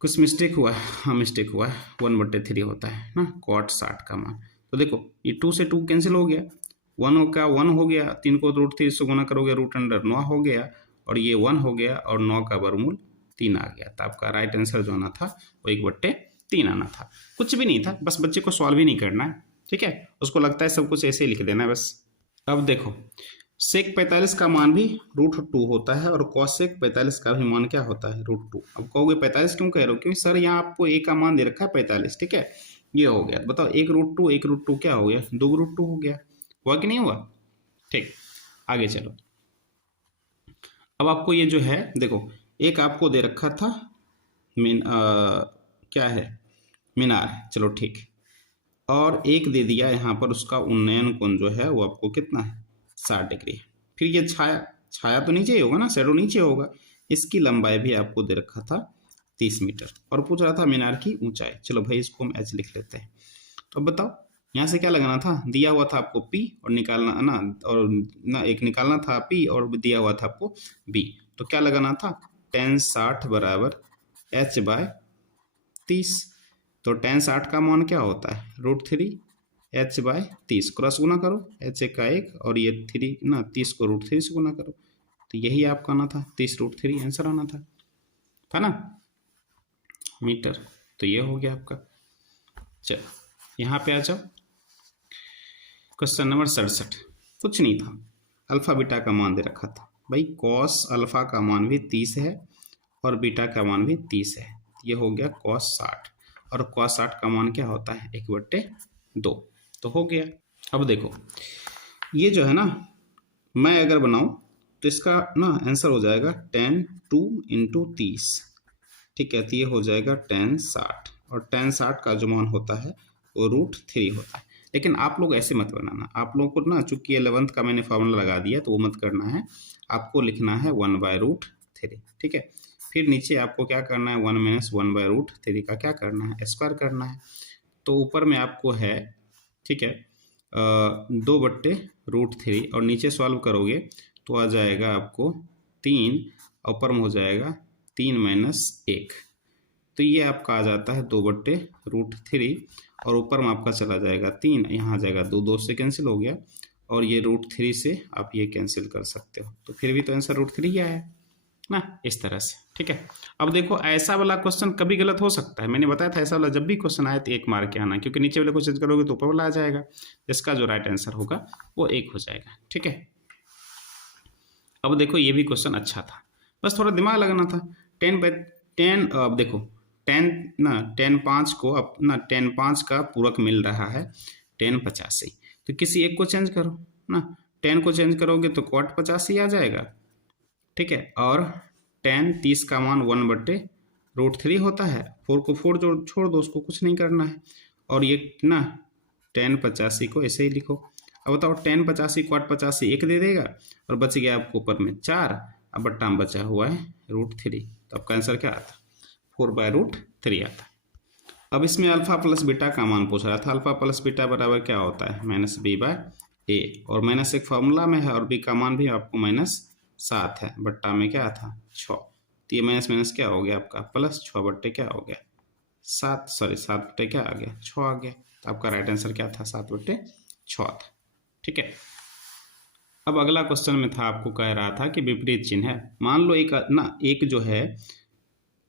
कुछ मिस्टेक हुआ है। हाँ, मिस्टेक हुआ है, 1/3 होता है ना, कॉट 60 का मान। तो देखो ये 2 से 2 कैंसिल हो गया, 1 का 1 हो गया, 3 को √3 से गुना करोगे √अंडर 9 हो गया, और ये 1 हो गया, और 9 का वर्गमूल 3 आ गया। तो आपका राइट आंसर जो आना था वो 1/3 आना था। कुछ भी नहीं था, बस बच्चे को सॉल्व ही नहीं करना है। ठीक है, उसको लगता है सब कुछ ऐसे ही लिख देना है बस। अब देखो, सेक 45 का मान भी √2 होता है, और कॉसेक 45 का भी मान क्या होता है, √2। अब कहोगे 45 क्यों कह रहे हो, क्योंकि सर यहाँ आपको ए का मान दे रखा है 45। ठीक है, ये हो गया। बताओ, 1√2 क्या हो गया, 2√2 हो गया। हुआ कि नहीं हुआ। ठीक, आगे चलो। अब आपको ये जो है, देखो एक आपको दे रखा था क्या है, मीनार, चलो ठीक, और एक दे दिया यहाँ पर उसका उन्नयन कोण जो है वो आपको कितना है, 60 डिग्री। फिर ये छाया तो नीचे ही होगा ना, शैडो नीचे होगा। इसकी लंबाई भी आपको दे रखा था 30 मीटर, और पूछ रहा था मीनार की ऊंचाई। चलो भाई, इसको हम h लिख लेते हैं। तो अब बताओ, यहाँ से क्या लगाना था, दिया हुआ था आपको p और निकालना ना, और ना एक निकालना था p और दिया हुआ था आपको b। तो क्या लगाना था, tan 60 बराबर h/30। तो tan 60 का मान क्या होता है, √3 h/30। क्रॉस गुना करो, h का 1 और ये 3 ना, 30 को √3 से गुना करो, तो यही आपका आना था 30√3 आंसर आना था ना, मीटर। तो ये हो गया आपका। चलो यहाँ पे आ जाओ, क्वेश्चन नंबर 67। कुछ नहीं था, अल्फा बीटा का मान दे रखा था। भाई कॉस अल्फा का मान भी 30 है और बीटा का मान भी 30 है। ये हो गया cos 60, और cos 60 का मान क्या होता है, 1/2। तो हो गया। अब देखो ये जो है ना, मैं अगर बनाऊं तो इसका ना आंसर हो जाएगा tan 2 × 30। ठीक है, तो ये हो जाएगा tan 60, और tan 60 का जो मान होता है वो √3 होता है। लेकिन आप लोग ऐसे मत बनाना, आप लोगों को ना, चूंकि 11th का मैंने फॉर्मूला लगा दिया तो वो मत करना है। आपको लिखना है 1/√3। ठीक है, फिर नीचे आपको क्या करना है, 1 - 1/√3 का क्या करना है, स्क्वायर करना है। तो ऊपर में आपको है, ठीक है, 2/√3, और नीचे सॉल्व करोगे तो आ जाएगा आपको 3, ऊपर में हो जाएगा 3 - 1। तो ये आपका आ जाता है 2/√3, और ऊपर में आपका चला जाएगा 3, यहाँ आ जाएगा 2 से कैंसिल हो गया, और ये √3 से आप ये कैंसिल कर सकते हो, तो फिर भी तो आंसर √3 ही आया ना, इस तरह से। ठीक है, अब देखो ऐसा वाला क्वेश्चन कभी गलत हो सकता है। मैंने बताया था ऐसा वाला जब भी क्वेश्चन आए तो 1 मार के आना, क्योंकि नीचे वाले क्वेश्चन करोगे तो ऊपर वाला आ जाएगा। इसका जो राइट आंसर होगा वो 1 हो जाएगा। ठीक है, अब देखो ये भी क्वेश्चन अच्छा था, बस थोड़ा दिमाग लगाना था। 10/10, अब देखो 10 5 को अब ना 10 5 का पूरक मिल रहा है 10 85, तो किसी एक को चेंज करो ना। 10 को चेंज करोगे तो क्वाट 85 आ जाएगा, ठीक है। और 10 30 का मान 1/√3 होता है। 4 को 4 जोड़ छोड़ दो, उसको कुछ नहीं करना है। और ये ना 10 85 को ऐसे ही लिखो। अब बताओ 10 85 क्वाट 85 1 दे देगा, और बच गया आपको ऊपर में 4, अब बट्टा में बचा हुआ है √3, तो आपका आंसर क्या आता? 4/√3 आता। अब इसमें अल्फा प्लस बीटा का मान पूछ रहा था। अल्फा प्लस बीटा बराबर क्या होता है? -b/a, और माइनस एक फॉर्मूला में है, और b का मान भी आपको -7 है, बट्टा में क्या था 6, तो ये माइनस माइनस क्या हो गया आपका प्लस 6 बट्टे क्या हो गया 7, सॉरी 7 बट्टे क्या आ गया 6 आ गया। तो आपका राइट आंसर क्या था? 7/6 था, ठीक है। अब अगला क्वेश्चन में था, आपको कह रहा था कि विपरीत चिन्ह है। मान लो एक जो है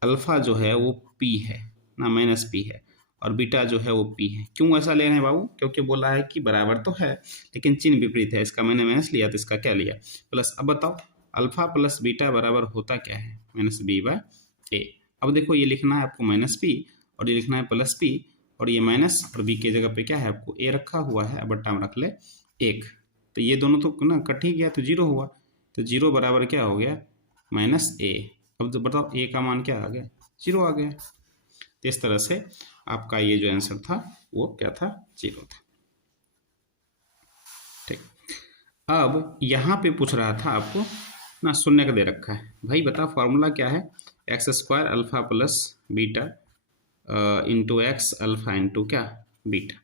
अल्फा जो है वो p है ना, -p है, और बीटा जो है वो p है। क्यों ऐसा ले रहे हैं बाबू? क्योंकि बोला है कि बराबर तो है लेकिन चिन्ह विपरीत है। इसका मैंने माइनस लिया तो इसका क्या लिया प्लस। अब बताओ अल्फा प्लस बीटा बराबर होता क्या है? -b/a। अब देखो ये लिखना है आपको -p, और ये लिखना है +p, और ये माइनस और b के जगह पे क्या है आपको a रखा हुआ है, बट्टा में रख ले 1, तो ये दोनों तो ना कट ही गया, तो 0 हुआ, तो 0 बराबर क्या हो गया -a। अब तो बताओ a का मान क्या आ गया 0 आ गया। तो इस तरह से आपका ये जो आंसर था वो क्या था 0 था, ठीक। अब यहाँ पे पूछ रहा था आपको ना, शून्य का दे रखा है भाई, बता फॉर्मूला क्या है? x² alpha plus beta into x alpha into क्या बीटा।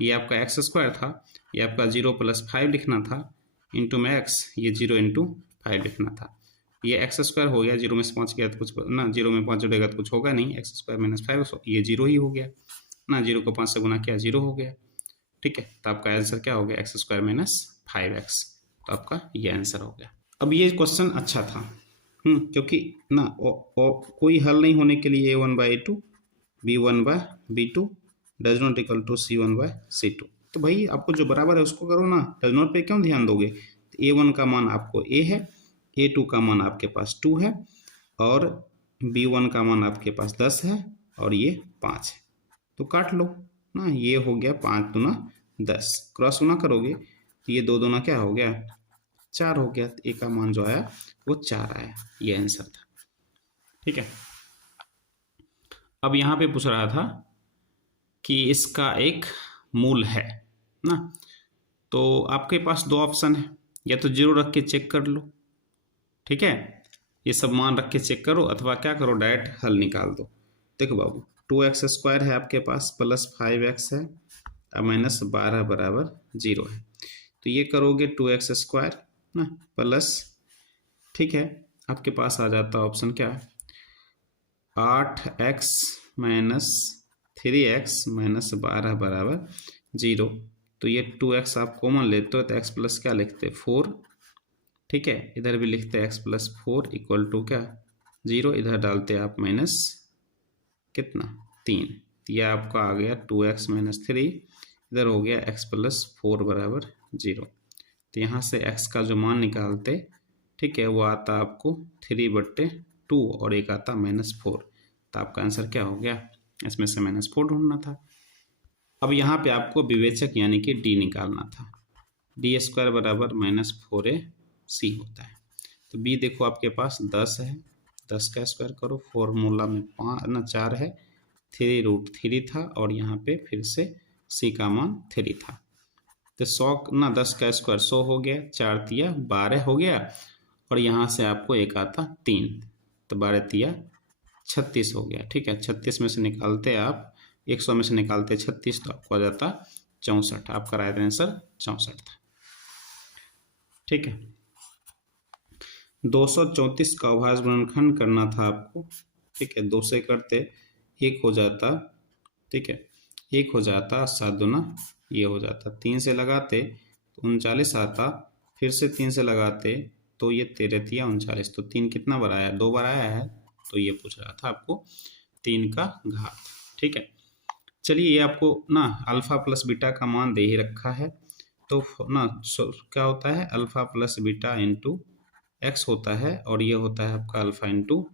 ये आपका x² था, ये आपका 0 + 5 लिखना था, इंटू में x, ये 0 × 5 लिखना था। ये x² हो गया, 0 में से 5 गया तो कुछ ना, 0 में 5 जुड़ेगा तो कुछ होगा नहीं, x² - 5, ये 0 ही हो गया ना, 0 को 5 से गुना किया 0 हो गया, ठीक है। तो आपका आंसर क्या हो गया x² - 5x, तो आपका ये आंसर हो गया। अब ये क्वेश्चन अच्छा था, क्योंकि ना कोई हल नहीं होने के लिए a1/a2 b1/b2 does not equal to c1/c2। तो भाई आपको जो बराबर है उसको करो ना, डज नॉट पे क्यों ध्यान दोगे? तो a1 का मान आपको a है, a2 का मान आपके पास 2 है, और b1 का मान आपके पास 10 है, और ये 5 है, तो काट लो ना। ये हो गया 5 दूना 10, क्रॉस गुना करोगे तो ये 2 दूना क्या हो गया 4 हो गया, तो a का मान जो आया वो 4 आया, ये आंसर था, ठीक है। अब यहाँ पे पूछ रहा था कि इसका एक मूल है ना, तो आपके पास 2 ऑप्शन है, या तो 0 रख के चेक कर लो, ठीक है, ये सब मान रख के चेक करो, अथवा क्या करो डायरेक्ट हल निकाल दो। देखो बाबू 2x² है आपके पास, प्लस 5x है, अब -12 बराबर 0 है, तो ये करोगे 2x² ना प्लस, ठीक है, आपके पास आ जाता ऑप्शन क्या 8x - 3x - 12 बराबर 0। तो ये 2x आप कॉमन लेते हो तो x प्लस क्या लिखते 4, ठीक है, इधर भी लिखते x + 4 = क्या 0, इधर डालते आप माइनस कितना 3, तो यह आपका आ गया 2x - 3, इधर हो गया x + 4 बराबर 0। तो यहाँ से x का जो मान निकालते, ठीक है, वो आता आपको 3/2, और एक आता -4, तो आपका आंसर क्या हो गया, इसमें से -4 ढूंढना था। अब यहाँ पे आपको विवेचक यानी कि d निकालना था, d² बराबर -4ac होता है। तो b देखो आपके पास 10 है, 10 का स्क्वायर करो, फॉर्मूला में 4 है, 3√3 था, और यहाँ पे फिर से c का मान 3 था, तो 100 ना 10 का स्क्वायर 100 हो गया, 4 तिया 12 हो गया, और यहाँ से आपको एक आता 3, तो 12 तिया 36 हो गया, ठीक है। 36 में से निकालते आप 100 में से निकालते 36, तो आपको आ जाता 64, आपका राइट आंसर 64 था, ठीक है। 234 का अभाज्य गुणनखंड करना था आपको, ठीक है, 2 से करते 1 हो जाता, ठीक है, 1 हो जाता 7 दूना ये हो जाता, 3 से लगाते तो 39 आता, फिर से 3 से लगाते तो ये 13 तिया 39, तो 3 कितना बार आया 2 बार आया है, तो ये पूछ रहा था आपको 3 का घात, ठीक है। चलिए ये आपको ना अल्फा प्लस बीटा का मान दे ही रखा है, तो ना क्या होता है alpha plus beta into x होता है और ये होता है आपका अल्फा इंटू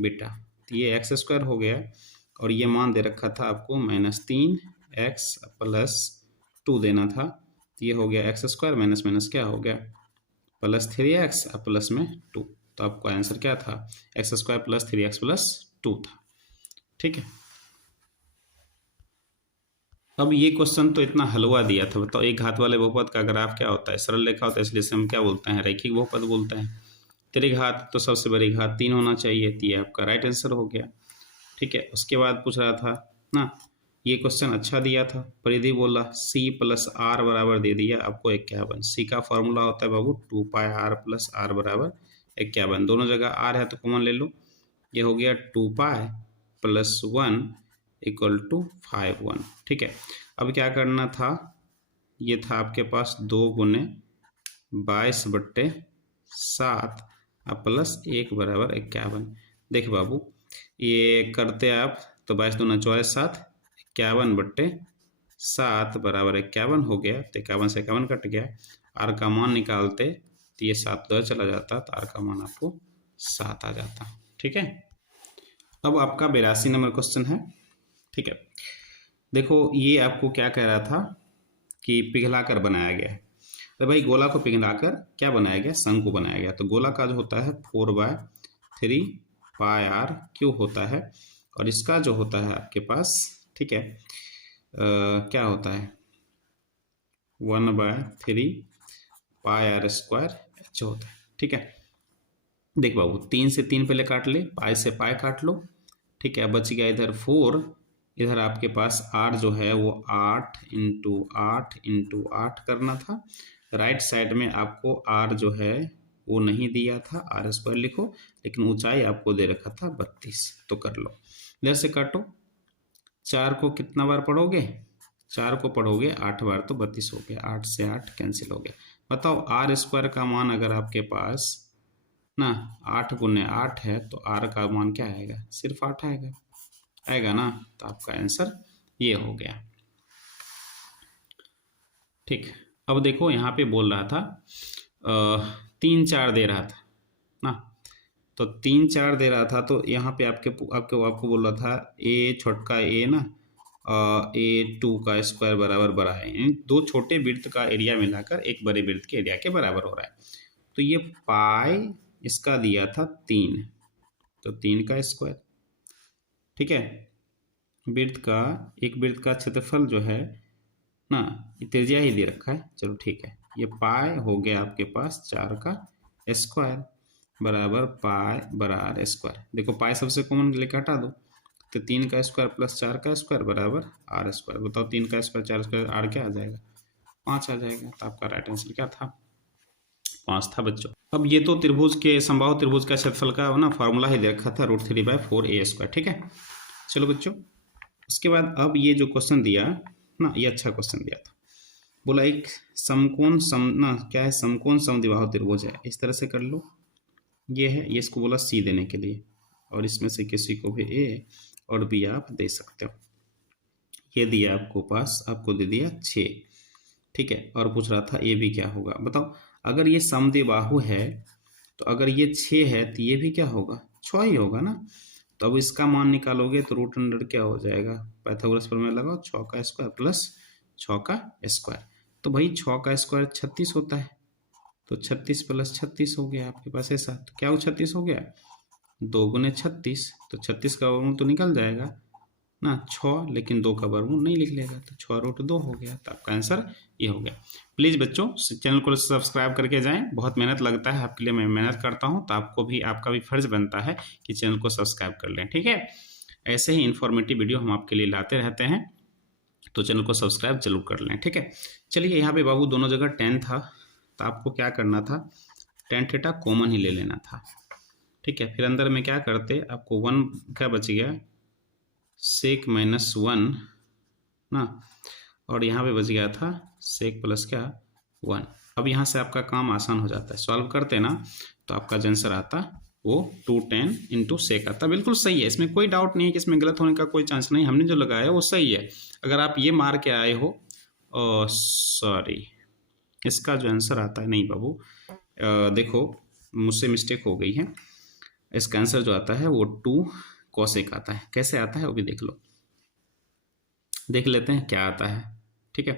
बीटा। तो ये एक्स स्क्वायर हो गया और ये मान दे रखा था आपको -3x+2 देना था। तो ये हो गया एक्स स्क्वायर माइनस माइनस क्या हो गया +3x और प्लस में 2। तो आपका आंसर क्या था x square plus 3x plus 2 था। ठीक है, अब ये क्वेश्चन तो इतना हलवा दिया था। बताओ एक घात वाले बहुपद का ग्राफ क्या होता है, सरल रेखा होता है, इसलिए हम क्या बोलते हैं रैखिक बहुपद बोलते हैं। त्रिघात तो सबसे बड़ी घात 3 होना चाहिए, तो ये आपका राइट आंसर हो गया। ठीक है, उसके बाद पूछ रहा था ना, ये क्वेश्चन अच्छा दिया था। परिधि बोला C+r बराबर दे दिया आपको 51। सी का फॉर्मूला होता है बाबू 2πr + r बराबर 51। दोनों जगह r है तो कॉमन ले लो, ये हो गया 2π + 1 = 51। ठीक है, अब क्या करना था, ये था आपके पास 2 × 22/7 प्लस 1 बराबर 51। देख बाबू ये करते आप तो 22 दूना 24 7, 51/7 बराबर 51 हो गया। तो 51 से 51 कट गया, आर का मान निकालते तो ये 7 उधर चला जाता, तो आर का मान आपको 7 आ जाता। ठीक है, अब आपका 82 नंबर क्वेश्चन है। ठीक है, देखो ये आपको क्या कह रहा था कि पिघलाकर बनाया गया है। तो भाई गोला को पिघलाकर क्या बनाया गया, शंकु बनाया गया। तो गोला का जो होता है 4/3πr³ होता है और इसका जो होता है आपके पास, ठीक है, क्या होता है 1/3πr² होता है। ठीक है, देख बाबू 3 से 3 पहले काट ले, पाई से पाई काट लो। ठीक है, बच गया इधर 4, इधर आपके पास r जो है वो 8 × 8 × 8 करना था। राइट साइड में आपको r जो है वो नहीं दिया था, r² लिखो, लेकिन ऊंचाई आपको दे रखा था 32। तो कर लो, इधर से काटो, 4 को कितना बार पढ़ोगे, 4 को पढ़ोगे 8 बार तो 32 हो गया, 8 से 8 कैंसिल हो गया। बताओ r² का मान अगर आपके पास ना 8 × 8 है तो r का मान क्या आएगा, सिर्फ 8 आएगा ना। तो आपका आंसर ये हो गया। ठीक, अब देखो यहाँ पे बोल रहा था 3 4 दे रहा था ना, तो 3 4 दे रहा था, तो यहाँ पे आपको बोल रहा था a छोटा a ना a2 का स्क्वायर बराबर बड़ा है। दो छोटे वृत्त का एरिया मिलाकर एक बड़े वृत्त के एरिया के बराबर हो रहा है। तो ये पाई इसका दिया था 3, तो 3 का स्क्वायर। ठीक है, एक वृत्त का क्षेत्रफल जो है ना, ये त्रिज्या ही दे रखा है, चलो ठीक है, ये पाई हो गया आपके पास 4 का स्क्वायर बराबर पाई बराबर स्क्वायर। देखो पाई सबसे कॉमन लेकर हटा दो, तो 3 का स्क्वायर प्लस 4 का स्क्वायर बराबर r²। बताओ 3 का स्क्वायर 4² r क्या आ जाएगा, 5 आ जाएगा। तो आपका राइट आंसर क्या था, 5 था बच्चों। अब ये तो त्रिभुज के समबाहु त्रिभुज का क्षेत्रफल का ना फॉर्मूला ही दे रखा था √3/4a²। ठीक है, चलो बच्चों, उसके बाद अब ये जो क्वेश्चन दिया ना, ये अच्छा क्वेश्चन दिया था। बोला एक समकोण क्या है, समकोण समद्विबाहु त्रिभुज है, इस तरह से कर लो। ये है, ये इसको बोला C देने के लिए, और इसमें से किसी को भी A और B आप दे सकते हो। ये दिया आपको पास, आपको दे दिया 6। ठीक है, और पूछ रहा था AB क्या होगा। बताओ अगर ये समद्विबाहु है तो अगर ये 6 है तो ये भी क्या होगा, 6 ही होगा ना। तो अब इसका मान निकालोगे तो √अंडर क्या हो जाएगा, पाइथागोरस प्रमेय लगाओ, 6 का स्क्वायर प्लस 6 का स्क्वायर। तो भाई 6 का स्क्वायर 36 होता है, तो 36 + 36 हो गया आपके पास ऐसा। तो क्या वो 36 हो गया, 2 × 36, तो 36 का वर्गमूल तो निकल जाएगा ना 6, लेकिन 2 का वर्गमूल नहीं लिख लेगा, तो 6√2 हो गया। तो आपका आंसर ये हो गया। प्लीज़ बच्चों चैनल को सब्सक्राइब करके जाएं, बहुत मेहनत लगता है आपके लिए, मैं मेहनत करता हूं, तो आपका भी फर्ज बनता है कि चैनल को सब्सक्राइब कर लें। ठीक है, ऐसे ही इन्फॉर्मेटिव वीडियो हम आपके लिए लाते रहते हैं, तो चैनल को सब्सक्राइब जरूर कर लें। ठीक है, चलिए यहाँ पे बाबू दोनों जगह 10 था, तो आपको क्या करना था, tan थीटा कॉमन ही ले लेना था। ठीक है, फिर अंदर में क्या करते, आपको 1 क्या बच गया, sec -1 ना, और यहाँ पे बच गया था sec प्लस क्या 1। अब यहाँ से आपका काम आसान हो जाता है, सॉल्व करते ना, तो आपका जो आंसर आता वो 2tan × sec आता। बिल्कुल सही है, इसमें कोई डाउट नहीं है कि इसमें गलत होने का कोई चांस नहीं, हमने जो लगाया वो सही है। अगर आप ये मार के आए हो, सॉरी, इसका जो आंसर आता है, नहीं बाबू देखो मुझसे मिस्टेक हो गई है। इसका आंसर जो आता है वो 2 कोसेक आता है। कैसे आता है वो भी देख लो, देख लेते हैं क्या आता है। ठीक है,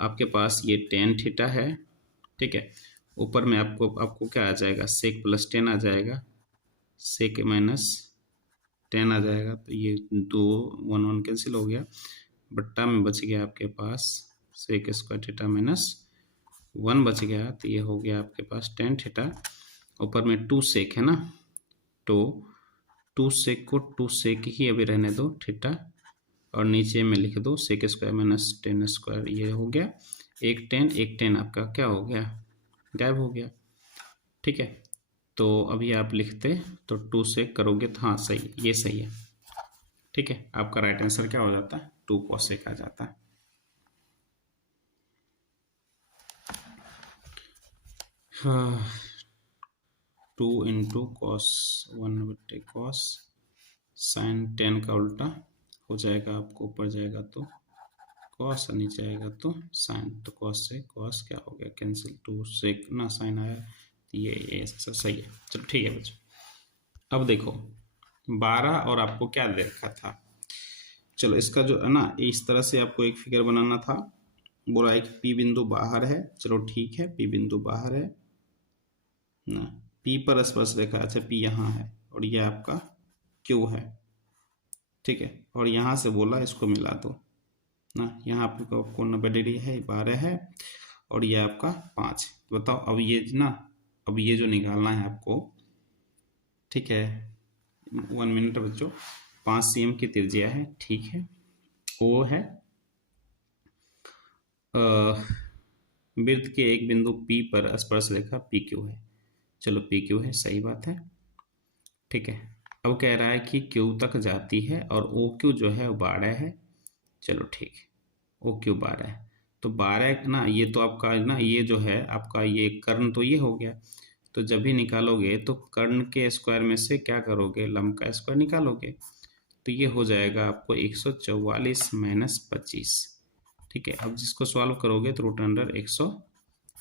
आपके पास ये टेन थीटा है। ठीक है, ऊपर में आपको क्या आ जाएगा, सेक प्लस 10 आ जाएगा, सेक माइनस 10 आ जाएगा। तो ये 2 1 1 कैंसिल हो गया, बट्टा में बच गया आपके पास सेक स्क्वायर थीटा माइनस 1 बच गया। तो ये हो गया आपके पास टेन थीटा, ऊपर में 2 सेक है ना, तो 2 सेक को 2 सेक ही अभी रहने दो थीटा, और नीचे में लिख दो सेक स्क्वायर माइनस 10 स्क्वायर। ये हो गया एक 10 आपका क्या हो गया, गायब हो गया। ठीक है, तो अभी आप लिखते तो 2 सेक करोगे तो हाँ सही, ये सही है। ठीक है, आपका राइट आंसर क्या हो जाता है, 2 कोसेक आ जाता है। हाँ, 2 इंटू कॉस 1 कॉस साइन 10 का उल्टा हो जाएगा, आपको ऊपर जाएगा तो कॉस, नीचे आएगा तो साइन, तो कॉस से कॉस क्या हो गया कैंसिल, 2 से ना साइन आया, ये सही है। चलो ठीक है बच्चों, अब देखो 12 और आपको क्या दे रखा था। चलो इसका जो है ना, इस तरह से आपको एक फिगर बनाना था। बोला है कि पी बिंदु बाहर है, चलो ठीक है, पी बिंदु बाहर है ना, पी पर स्पर्श रेखा, अच्छा पी यहाँ है और ये आपका क्यू है। ठीक है, और यहाँ से बोला इसको मिला दो ना, यहाँ आपका कोण 90 डिग्री है, 12 है और ये आपका 5। बताओ अब ये ना, अब ये जो निकालना है आपको, ठीक है 1 मिनट बच्चों। 5 cm की त्रिज्या है, ठीक है, ओ है वृत्त के एक बिंदु P पर स्पर्श रेखा PQ है। चलो PQ है, सही बात है। ठीक है, अब कह रहा है कि Q तक जाती है और OQ जो है वो 12 है। चलो ठीक है, OQ 12 है, तो 12 ना, ये तो आपका ना, ये जो है आपका ये कर्ण तो ये हो गया, तो जब भी निकालोगे तो कर्ण के स्क्वायर में से क्या करोगे, लंब का स्क्वायर निकालोगे, तो ये हो जाएगा आपको 144 माइनस 25। ठीक है, अब जिसको सॉल्व करोगे तो रूट अंडर 100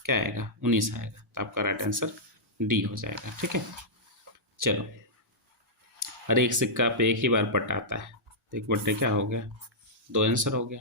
क्या आएगा, 19 आएगा। तो आपका राइट आंसर डी हो जाएगा। ठीक है, चलो हर एक सिक्का पे एक ही बार पट आता है, तो एक बट्टे क्या हो गया, 2 आंसर हो गया।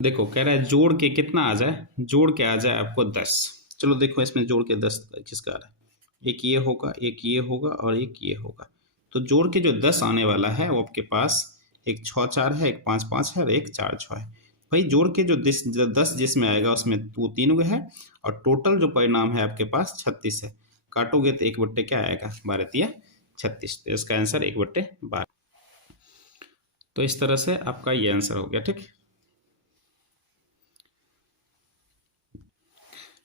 देखो कह रहा है जोड़ के कितना आ जाए, जोड़ के आ जाए आपको 10। चलो देखो इसमें जोड़ के 10 किसका आ रहा है, एक ये होगा, एक ये होगा और एक ये होगा। तो जोड़ के जो 10 आने वाला है वो आपके पास एक 6 4 है, एक 5 5 है और एक 4 6 है। भाई जोड़ के जो 10 जिसमें आएगा उसमें वो 3 है और टोटल जो परिणाम है आपके पास 36 है। काटोगे तो 1/, क्या आएगा, 12 36। तो इसका आंसर 1/12। तो इस तरह से आपका ये आंसर हो गया। ठीक,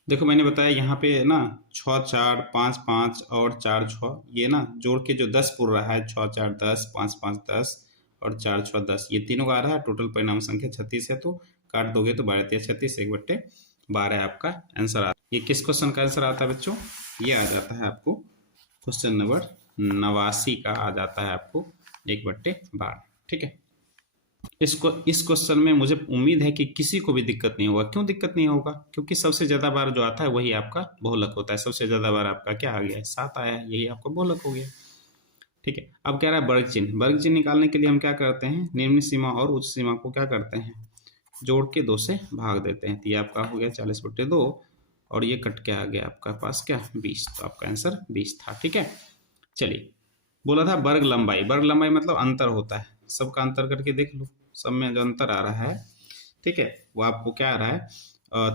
देखो मैंने बताया यहाँ पे ना 6 4 5 5 और 4 6, ये ना जोड़ के जो 10 पुर रहा है, 6 4 10 5 5 10 और 4 6 10, ये तीनों का आ रहा है। टोटल परिणाम संख्या 36 है, तो काट दोगे तो 12 36, 1/12 आपका आंसर आता है। ये किस क्वेश्चन का आंसर आता है बच्चों, ये आ जाता है आपको क्वेश्चन नंबर 89 का आ जाता है आपको 1/12। ठीक है, इस क्वेश्चन में मुझे उम्मीद है कि किसी को भी दिक्कत नहीं होगा। क्यों दिक्कत नहीं होगा, क्योंकि सबसे ज़्यादा बार जो आता है वही आपका बहुलक होता है। सबसे ज़्यादा बार आपका क्या आ गया है, 7 आया है, यही आपका बहुलक हो गया। ठीक है, अब कह रहा है वर्ग चिन्ह। वर्ग चिन्ह निकालने के लिए हम क्या करते हैं, निम्न सीमा और उच्च सीमा को क्या करते हैं, जोड़ के 2 से भाग देते हैं। तो ये आपका हो गया 40/2 और ये कट के आ गया आपका पास क्या, 20। तो आपका आंसर 20 था। ठीक है, चलिए बोला था वर्ग लंबाई। वर्ग लंबाई मतलब अंतर होता है, सबका अंतर करके देख लो, सब में जो अंतर आ रहा है, ठीक है, वो आपको क्या आ रहा है,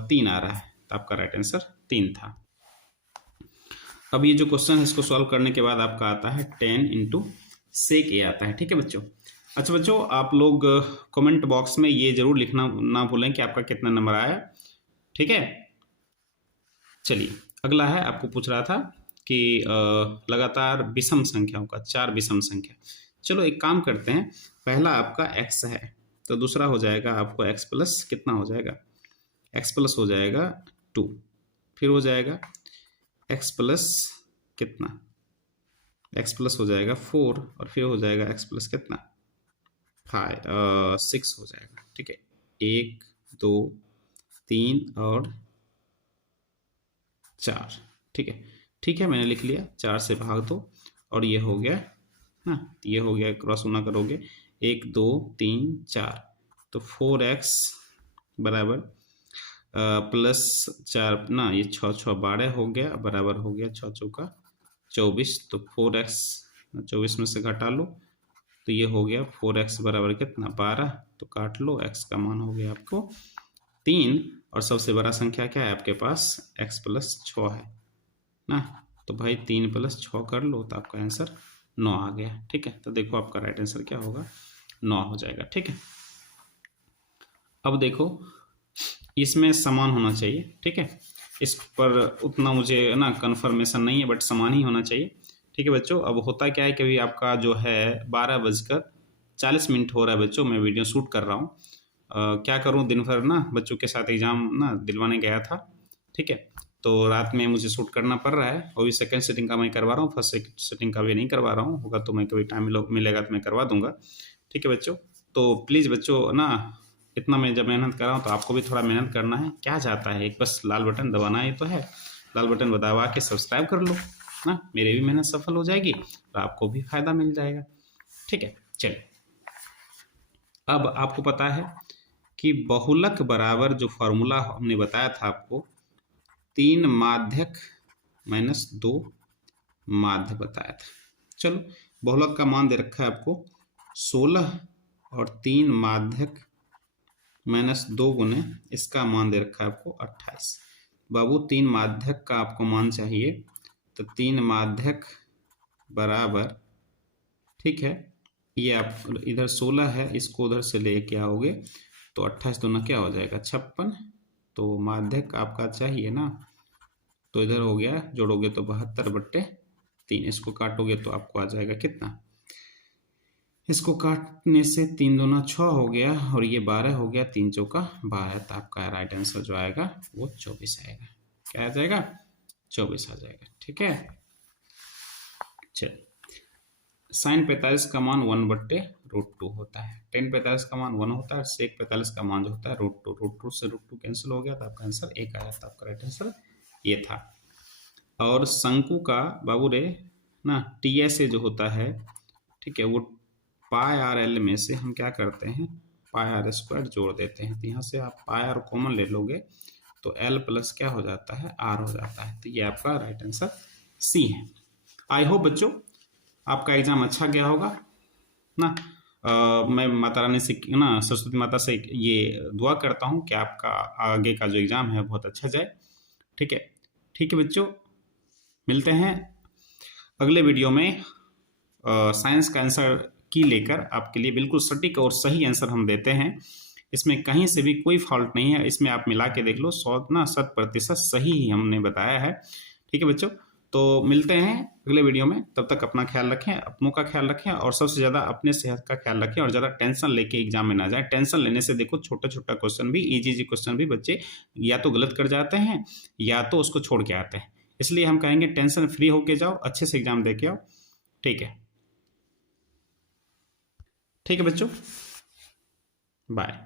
3 आ रहा है। तो आपका राइट आंसर 3 था। अब ये जो क्वेश्चन है इसको सॉल्व करने के बाद आपका आता है 10 इंटू सेक ए आता है। ठीक है बच्चों, अच्छा बच्चों आप लोग कमेंट बॉक्स में ये जरूर लिखना ना भूलें कि आपका कितना नंबर आया। ठीक है, चलिए अगला है, आपको पूछ रहा था कि लगातार विषम संख्याओं का, 4 विषम संख्या। चलो एक काम करते हैं, पहला आपका x है, तो दूसरा हो जाएगा आपको x प्लस कितना हो जाएगा, x प्लस हो जाएगा 2, फिर हो जाएगा x प्लस कितना, x प्लस हो जाएगा 4 और फिर हो जाएगा x प्लस कितना 6 हो जाएगा। ठीक है, 1 2 3 और 4। ठीक है, ठीक है, मैंने लिख लिया, 4 से भाग दो और ये हो गया ना, ये हो गया, क्रॉस गुना करोगे 1 2 3 4, तो 4x बराबर +4 ना, ये 6 6 12 हो गया, बराबर हो गया 6 चौका 24, तो 4x 24 में से घटा लो तो ये हो गया 4x बराबर कितना 12, तो काट लो, x का मान हो गया आपको 3, और सबसे बड़ा संख्या क्या है आपके पास, x + 6 है ना, तो भाई 3 + 6 कर लो तो आपका आंसर 9 आ गया। ठीक है, तो देखो आपका राइट आंसर क्या होगा, 9 हो जाएगा। ठीक है, अब देखो इसमें समान होना चाहिए। ठीक है, इस पर उतना मुझे ना कन्फर्मेशन नहीं है, बट समान ही होना चाहिए। ठीक है बच्चों, अब होता क्या है कि अभी आपका जो है 12:40 हो रहा है बच्चों, मैं वीडियो शूट कर रहा हूँ। क्या करूँ, दिन भर ना बच्चों के साथ एग्ज़ाम ना दिलवाने गया था। ठीक है, तो रात में मुझे शूट करना पड़ रहा है, और भी सेकंड सिटिंग का मैं करवा रहा हूँ, फर्स्ट सिटिंग का भी नहीं करवा रहा हूँ, होगा तो मैं कभी टाइम मिलेगा तो मैं करवा दूंगा। ठीक है बच्चों, तो प्लीज़ बच्चों ना, इतना मैं जब मेहनत कर रहा हूँ तो आपको भी थोड़ा मेहनत करना है। क्या चाहता है, एक बस लाल बटन दबाना ही तो है, लाल बटन दबा के सब्सक्राइब कर लो ना, मेरी भी मेहनत सफल हो जाएगी और आपको भी फायदा मिल जाएगा। ठीक है, चलिए अब आपको पता है कि बहुलक बराबर जो फॉर्मूला हमने बताया था आपको, 3 माध्यक -2 माध्य बताया था। चलो, बहुलक का मान दे रखा है आपको 16 और 3 माध्यक -2 गुने इसका मान दे रखा है आपको 28। बाबू 3 माध्यक का आपको मान चाहिए, तो 3 माध्यक बराबर, ठीक है, ये आप इधर 16 है, इसको उधर से लेके आओगे तो 28 दूना क्या हो जाएगा 56, तो माध्यक आपका चाहिए ना, तो इधर हो गया, जोड़ोगे तो 72/3, इसको काटोगे तो आपको आ जाएगा कितना, इसको काटने से 3 दूना 6 हो गया और ये 12 हो गया, 3 चौका 12, तो आपका राइट आंसर जो आएगा वो 24 आएगा। क्या आ जाएगा, 24 आ जाएगा। ठीक है, चल, sin 45 का मान 1/√2 होता है, tan 45 का मान 1 होता है, sec 45 का मान जो होता है √2, √2 से √2 कैंसिल हो गया, तो आपका आंसर 1 आया, तो आपका राइट आंसर ये था। और शंकु का बाबू रे ना, TS जो होता है, ठीक है, वो πr/l में से हम क्या करते हैं, πr² जोड़ देते हैं, तो यहाँ से आप πr कॉमन ले लोगे तो l प्लस क्या हो जाता है, r हो जाता है, तो ये आपका राइट आंसर C है। आई होप बच्चों आपका एग्जाम अच्छा गया होगा ना। मैं माता रानी से ना, सरस्वती माता से ये दुआ करता हूँ कि आपका आगे का जो एग्ज़ाम है बहुत अच्छा जाए। ठीक है, ठीक है बच्चों, मिलते हैं अगले वीडियो में। साइंस का आंसर की लेकर आपके लिए बिल्कुल सटीक और सही आंसर हम देते हैं, इसमें कहीं से भी कोई फॉल्ट नहीं है, इसमें आप मिला के देख लो, 100% सही ही हमने बताया है। ठीक है बच्चों, तो मिलते हैं अगले वीडियो में, तब तक अपना ख्याल रखें, अपनों का ख्याल रखें, और सबसे ज़्यादा अपने सेहत का ख्याल रखें, और ज़्यादा टेंशन लेके एग्जाम में ना जाए। टेंशन लेने से देखो छोटा छोटा क्वेश्चन भी, इजी क्वेश्चन भी बच्चे या तो गलत कर जाते हैं या तो उसको छोड़ के आते हैं, इसलिए हम कहेंगे टेंशन फ्री होके जाओ, अच्छे से एग्जाम दे के आओ। ठीक है, ठीक है बच्चों, बाय।